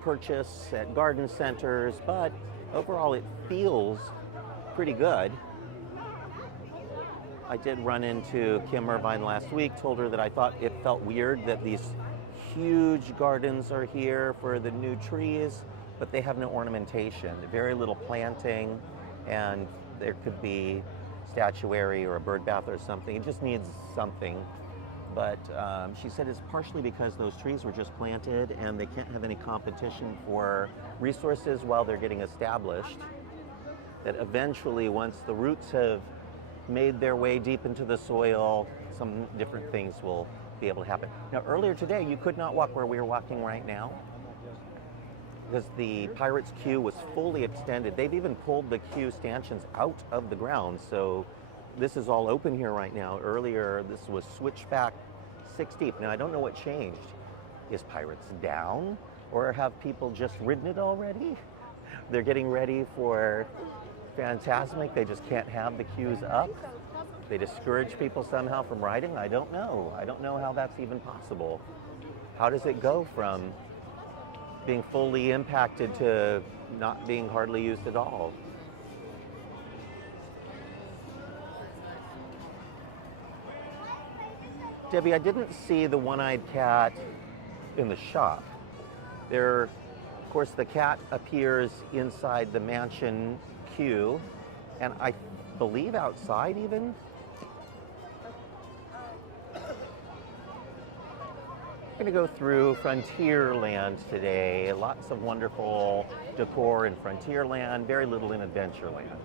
purchase at garden centers, but overall it feels pretty good. I did run into Kim Irvine last week, told her that I thought it felt weird that these huge gardens are here for the new trees, but they have no ornamentation, very little planting, and there could be statuary or a bird bath or something. It just needs something. But she said it's partially because those trees were just planted and they can't have any competition for resources while they're getting established. That eventually, once the roots have made their way deep into the soil, some different things will be able to happen. Now, earlier today, you could not walk where we are walking right now because the Pirates queue was fully extended. They've even pulled the queue stanchions out of the ground, so this is all open here right now. Earlier, this was switched back 6 deep. Now, I don't know what changed. Is Pirates down, or have people just ridden it already? They're getting ready for Phantasmic. They just can't have the queues up. They discourage people somehow from riding. I don't know. I don't know how that's even possible. How does it go from being fully impacted to not being hardly used at all? Debbie, I didn't see the one-eyed cat in the shop. Of course, the cat appears inside the mansion queue, and I believe outside even. We're going to go through Frontierland today. Lots of wonderful decor in Frontierland, very little in Adventureland.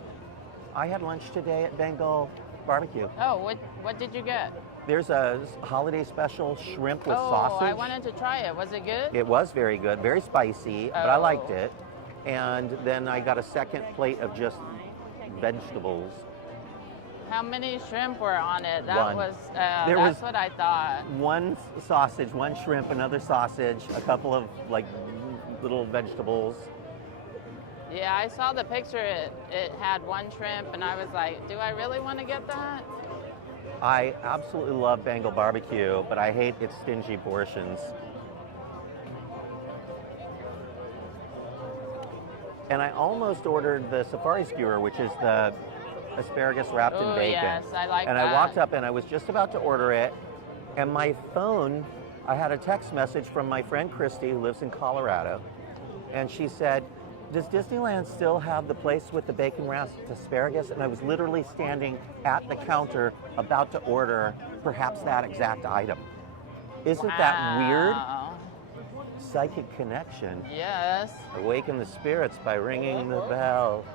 I had lunch today at Bengal Barbecue. Oh, what did you get? There's a holiday special shrimp with Oh, sausage. I wanted to try it. Was it good? It was very good, very spicy, but I Oh. liked it. And then I got a second plate of just vegetables. How many shrimp were on it? That One. was, There that's was- what I thought. One sausage, one shrimp, another sausage, a couple of like little vegetables. Yeah, I saw the picture. It had one shrimp, and I was like, do I really want to get that? I absolutely love Bengal barbecue, but I hate its stingy portions. And I almost ordered the safari skewer, which is the asparagus wrapped in Oh, bacon. yes, I like and that. I walked up and I was just about to order it, and my phone, I had a text message from my friend Christy, who lives in Colorado, and she said, does Disneyland still have the place with the bacon wrapped asparagus? And I was literally standing at the counter about to order perhaps that exact item. Isn't that weird? Wow. Psychic connection. Yes. Awaken the spirits by ringing the bell.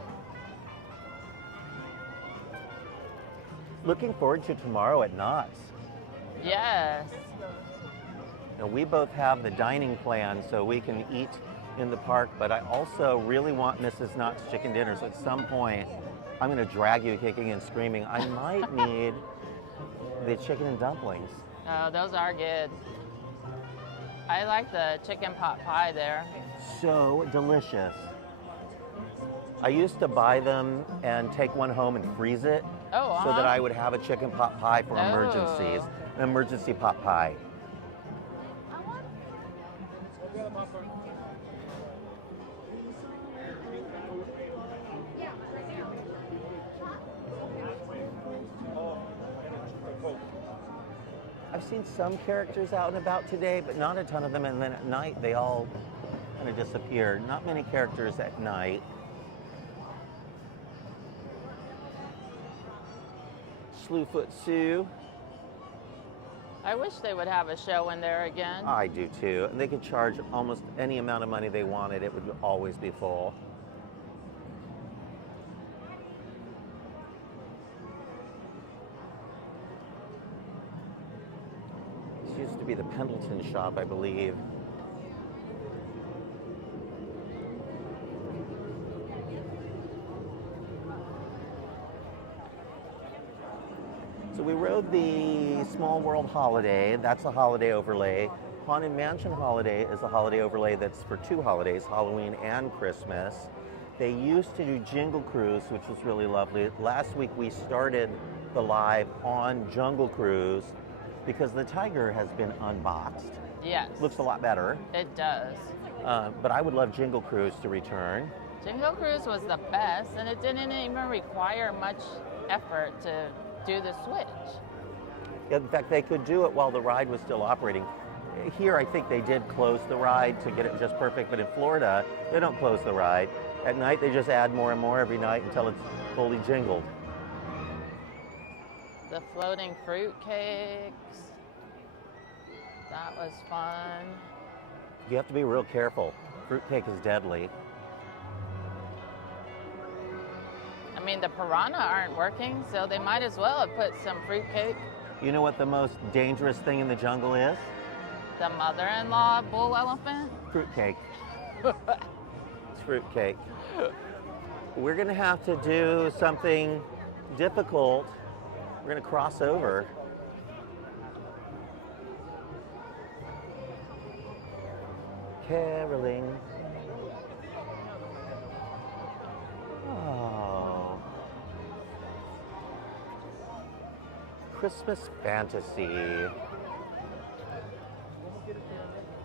Looking forward to tomorrow at Knott's. Yes. Now, we both have the dining plan so we can eat in the park, but I also really want Mrs. Knott's chicken dinner, so at some point I'm going to drag you kicking and screaming. I might need the chicken and dumplings. Oh, those are good. I like the chicken pot pie there. So delicious. I used to buy them and take one home and freeze it Oh, so that I would have a chicken pot pie for emergencies, Oh. an emergency pot pie. I've seen some characters out and about today, but not a ton of them, and then at night they all kind of disappear. Not many characters at night. Slewfoot Sue. I wish they would have a show in there again. I do too. And they could charge almost any amount of money they wanted. It would always be full. This used to be the Pendleton shop, I believe. So we rode the Small World Holiday. That's a holiday overlay. Haunted Mansion Holiday is a holiday overlay that's for two holidays, Halloween and Christmas. They used to do Jingle Cruise, which was really lovely. Last week we started the live on Jungle Cruise because the tiger has been unboxed. Yes. Looks a lot better. It does. But I would love Jingle Cruise to return. Jingle Cruise was the best, and it didn't even require much effort to do the switch. In fact, they could do it while the ride was still operating. Here, I think they did close the ride to get it just perfect, but in Florida, they don't close the ride. At night, they just add more and more every night until it's fully jingled. The floating fruit cakes. That was fun. You have to be real careful. Fruitcake is deadly. I mean, the piranha aren't working, so they might as well have put some fruit cake. You know what the most dangerous thing in the jungle is? The mother-in-law bull elephant. Fruitcake. It's fruitcake. We're gonna have to do something difficult. We're gonna cross over. Caroling. Oh. Christmas fantasy.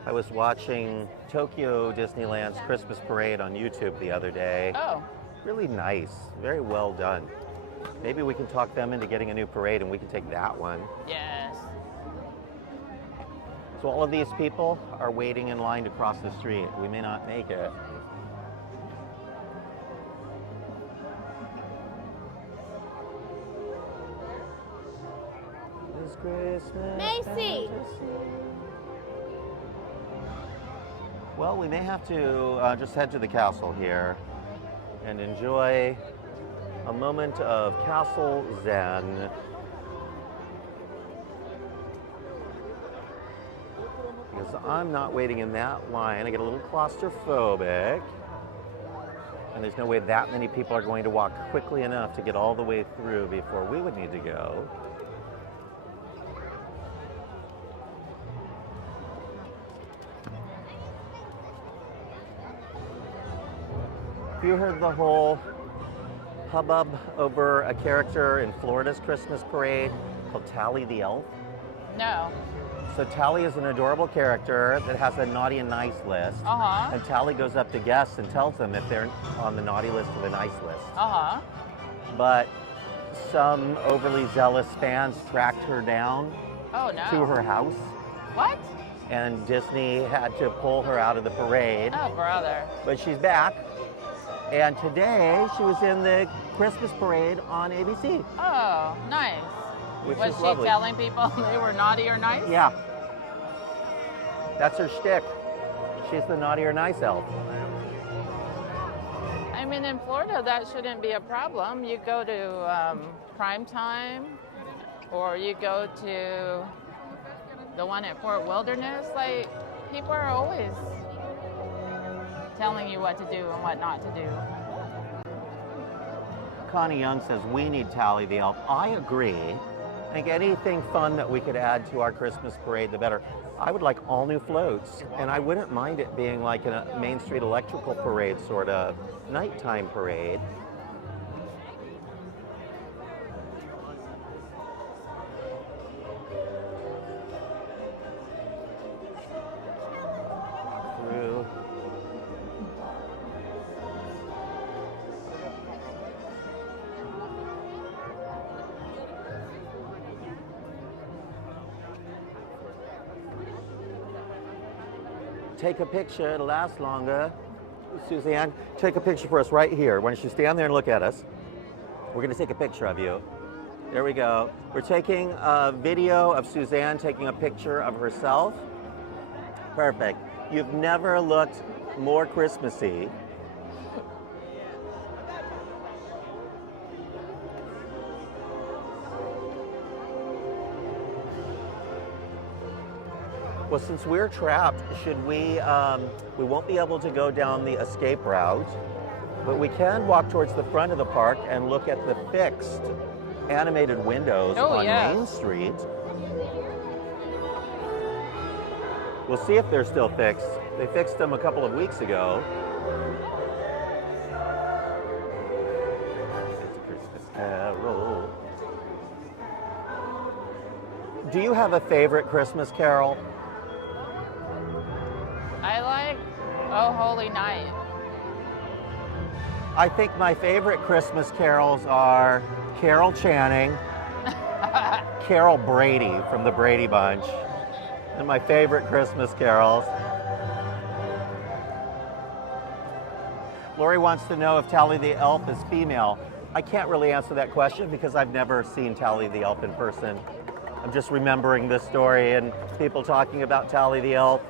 I was watching Tokyo Disneyland's Christmas parade on YouTube the other day. Oh, Really nice, very well done. Maybe we can talk them into getting a new parade and we can take that one. yes. So all of these people are waiting in line to cross the street. We may not make it. This Christmas Macy! fantasy. Well, we may have to just head to the castle here and enjoy a moment of castle zen. Because I'm not waiting in that line. I get a little claustrophobic. And there's no way that many people are going to walk quickly enough to get all the way through before we would need to go. Have you heard the whole hubbub over a character in Florida's Christmas parade called Tally the Elf? No. So Tally is an adorable character that has a naughty and nice list. Uh-huh. And Tally goes up to guests and tells them if they're on the naughty list or the nice list. Uh-huh. But some overly zealous fans tracked her down Oh, no. to her house. What? And Disney had to pull her out of the parade. Oh, brother. But she's back. And today she was in the Christmas parade on ABC. Oh, nice. Which Was is she lovely. telling people they were naughty or nice? Yeah. That's her shtick. She's the naughty or nice elf. I mean, in Florida, that shouldn't be a problem. You go to prime time, or you go to the one at Fort Wilderness. Like, people are always telling you what to do and what not to do. Connie Young says we need Tally the Elf. I agree. I think anything fun that we could add to our Christmas parade, the better. I would like all new floats, and I wouldn't mind it being like a Main Street electrical parade sort of nighttime parade. Through. Take a picture, it'll last longer. Suzanne, take a picture for us right here. Why don't you stand there and look at us? We're gonna take a picture of you. There we go. We're taking a video of Suzanne taking a picture of herself. Perfect. You've never looked more Christmassy. Well, since we're trapped, should we won't be able to go down the escape route, but we can walk towards the front of the park and look at the fixed animated windows on Main Street. We'll see if they're still fixed. They fixed them a couple of weeks ago. It's a Christmas Carol. Do you have a favorite Christmas carol? I like Oh Holy Night. I think my favorite Christmas carols are Carol Channing, Carol Brady from the Brady Bunch, and my favorite Christmas carols. Lori wants to know if Tally the Elf is female. I can't really answer that question because I've never seen Tally the Elf in person. I'm just remembering this story and people talking about Tally the Elf.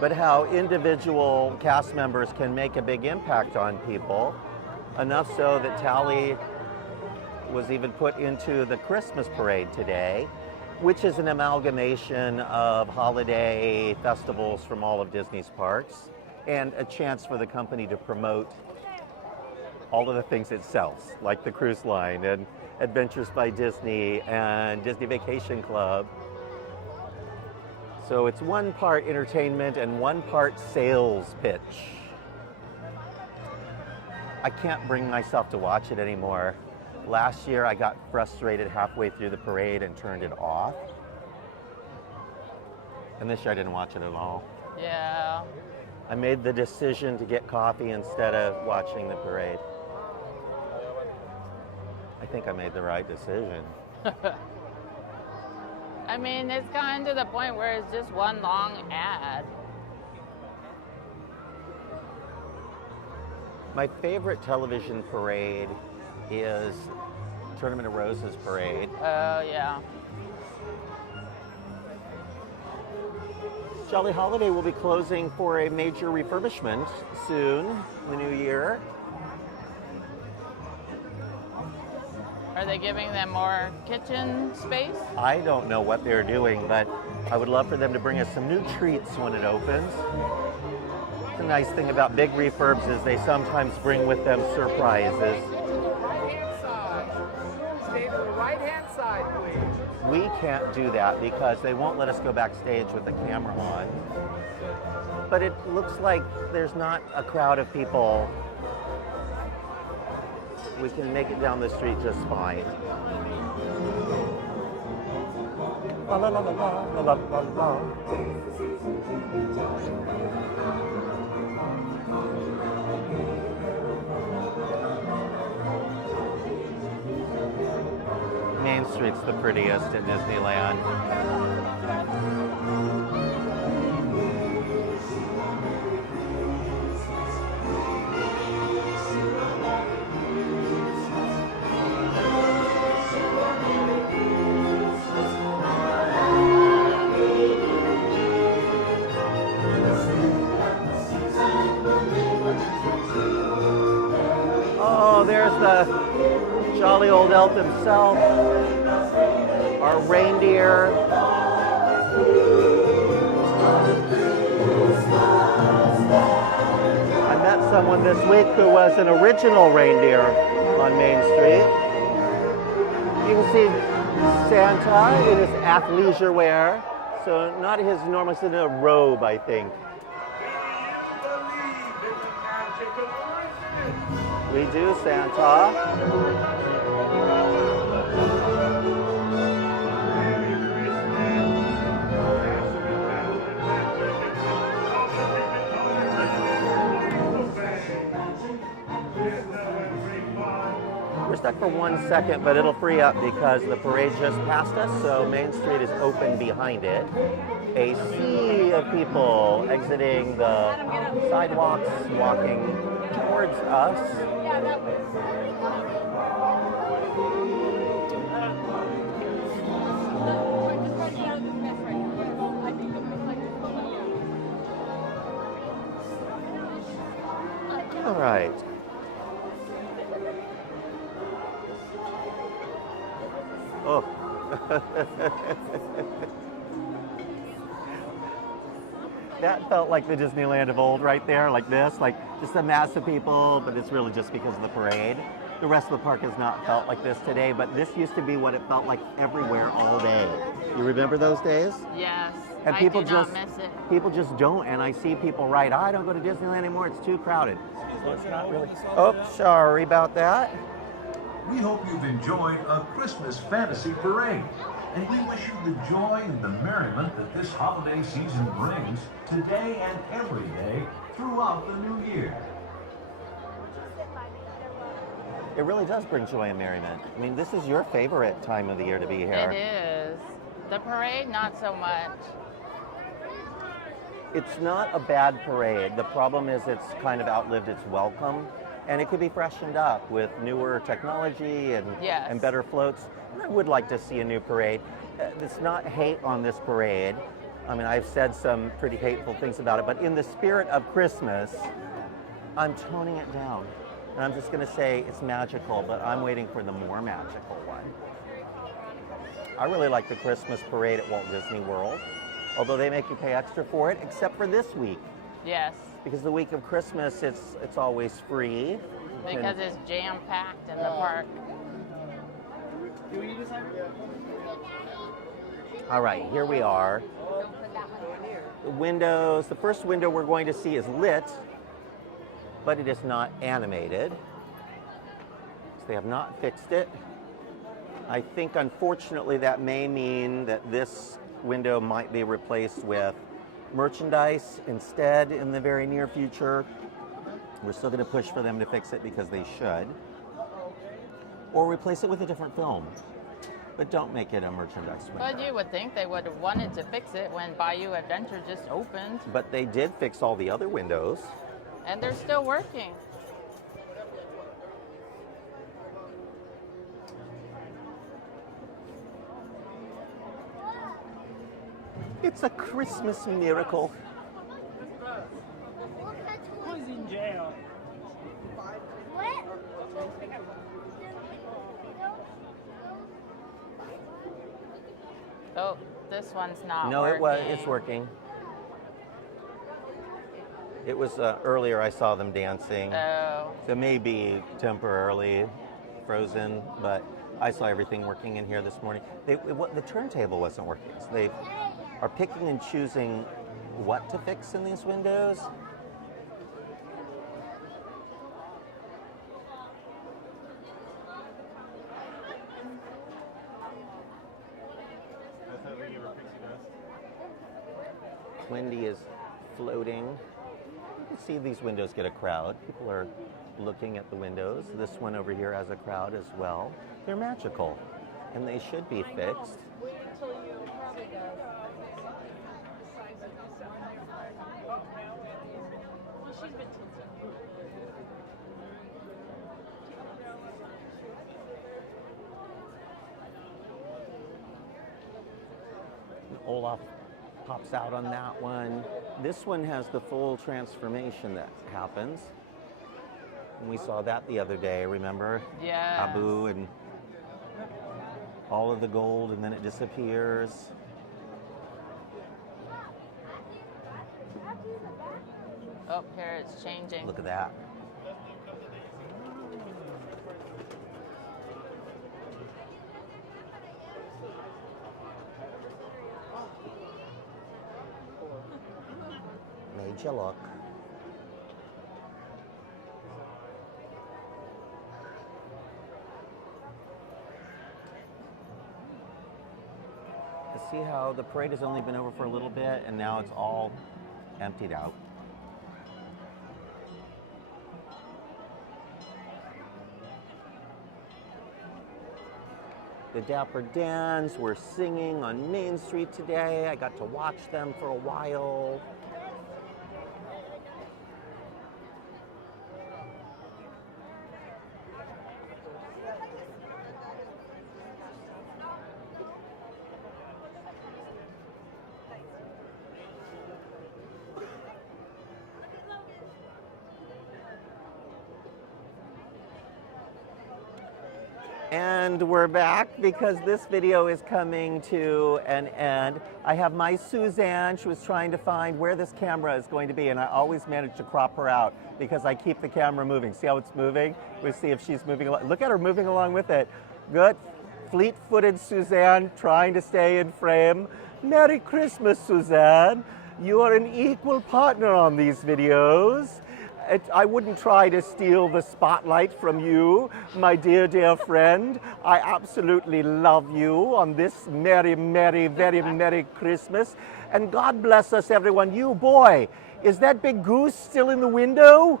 But how individual cast members can make a big impact on people, enough so that Tally was even put into the Christmas parade today, which is an amalgamation of holiday festivals from all of Disney's parks and a chance for the company to promote all of the things it sells, like the cruise line and Adventures by Disney and Disney Vacation Club. So it's one part entertainment and one part sales pitch. I can't bring myself to watch it anymore. Last year I got frustrated halfway through the parade and turned it off. And this year I didn't watch it at all. Yeah. I made the decision to get coffee instead of watching the parade. I think I made the right decision. I mean, it's gotten to the point where it's just one long ad. My favorite television parade is Tournament of Roses parade. Oh, yeah. Jolly Holiday will be closing for a major refurbishment soon, in the new year. Are they giving them more kitchen space? I don't know what they're doing, but I would love for them to bring us some new treats when it opens. The nice thing about big refurbs is they sometimes bring with them surprises. Right-hand side. Stay to the right-hand side, please. We can't do that because they won't let us go backstage with the camera on. But it looks like there's not a crowd of people. We can make it down the street just fine. La la la la la la la la. Main Street's the prettiest at Disneyland. Oh, there's the jolly old elf himself, our reindeer. I met someone this week who was an original reindeer on Main Street. You can see Santa in his athleisure wear, so not his normal, it's in a robe, I think. We do, Santa. We're stuck for 1 second, but it'll free up because the parade just passed us, so Main Street is open behind it. A sea of people exiting the sidewalks, walking towards us. All right. Oh. That felt like the Disneyland of old right there, like this, like just a mass of people, but it's really just because of the parade. The rest of the park has not felt like this today, but this used to be what it felt like everywhere all day. You remember those days? Yes. And I people do not just miss it. people just don't, and I see people write, I don't go to Disneyland anymore, it's too crowded. So it's not really. Oh, sorry about that. We hope you've enjoyed a Christmas fantasy parade, and we wish you the joy and the merriment that this holiday season brings today and every day throughout the new year. It really does bring joy and merriment. I mean, this is your favorite time of the year to be here. It is. The parade, not so much. It's not a bad parade. The problem is it's kind of outlived its welcome. And it could be freshened up with newer technology and, Yes. and better floats. I would like to see a new parade. It's not hate on this parade. I mean, I've said some pretty hateful things about it, but in the spirit of Christmas, I'm toning it down. And I'm just going to say it's magical, but I'm waiting for the more magical one. I really like the Christmas parade at Walt Disney World, although they make you pay extra for it, except for this week. Yes. Because the week of Christmas, it's always free. Because it's jam-packed in the park. All right, here we are. The windows, the first window we're going to see is lit, but it is not animated. So they have not fixed it. I think, unfortunately, that may mean that this window might be replaced with merchandise instead in the very near future. We're still going to push for them to fix it because they should. Or replace it with a different film. But don't make it a merchandise window. But you would think they would have wanted to fix it when Bayou Adventure just opened. But they did fix all the other windows. And they're still working. It's a Christmas miracle. Who's in jail? Oh, this one's not No, working. it's working. It was earlier I saw them dancing. Oh. So maybe temporarily frozen, but I saw everything working in here this morning. The turntable wasn't working. So they are picking and choosing what to fix in these windows. Wendy is floating. You can see these windows get a crowd. People are looking at the windows. This one over here has a crowd as well. They're magical, and they should be fixed. Wait until you probably go. Well, she's been tilted. Olaf pops out on that one. This one has the full transformation that happens. And we saw that the other day, remember? Yeah. Abu and all of the gold, and then it disappears. Oh, here it's changing. Look at that. Made you look. See how the parade has only been over for a little bit and now it's all emptied out. The Dapper Dans were singing on Main Street today. I got to watch them for a while. And we're back because this video is coming to an end. I have my Suzanne. She was trying to find where this camera is going to be, and I always manage to crop her out because I keep the camera moving. See how it's moving? We see if she's moving along. Look at her moving along with it. Good. Fleet-footed Suzanne trying to stay in frame. Merry Christmas, Suzanne. You are an equal partner on these videos. I wouldn't try to steal the spotlight from you, my dear, dear friend. I absolutely love you on this merry, merry, very merry Christmas. And God bless us, everyone. You, boy, is that big goose still in the window?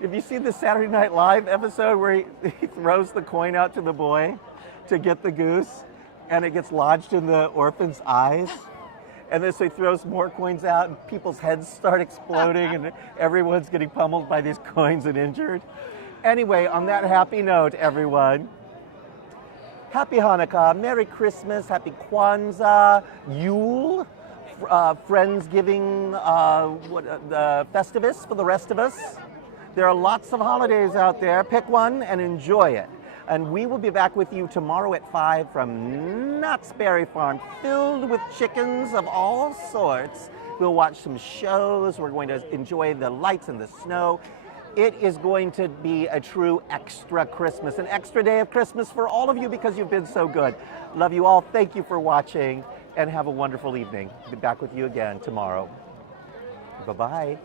Have you seen the Saturday Night Live episode where he throws the coin out to the boy to get the goose, and it gets lodged in the orphan's eyes? And then so he throws more coins out and people's heads start exploding and everyone's getting pummeled by these coins and injured. Anyway, on that happy note, everyone, happy Hanukkah, Merry Christmas, Happy Kwanzaa, Yule, Friendsgiving, Festivus for the rest of us. There are lots of holidays out there. Pick one and enjoy it. And we will be back with you tomorrow at 5 from Knott's Berry Farm, filled with chickens of all sorts. We'll watch some shows. We're going to enjoy the lights and the snow. It is going to be a true extra Christmas, an extra day of Christmas for all of you because you've been so good. Love you all. Thank you for watching and have a wonderful evening. Be back with you again tomorrow. Bye-bye.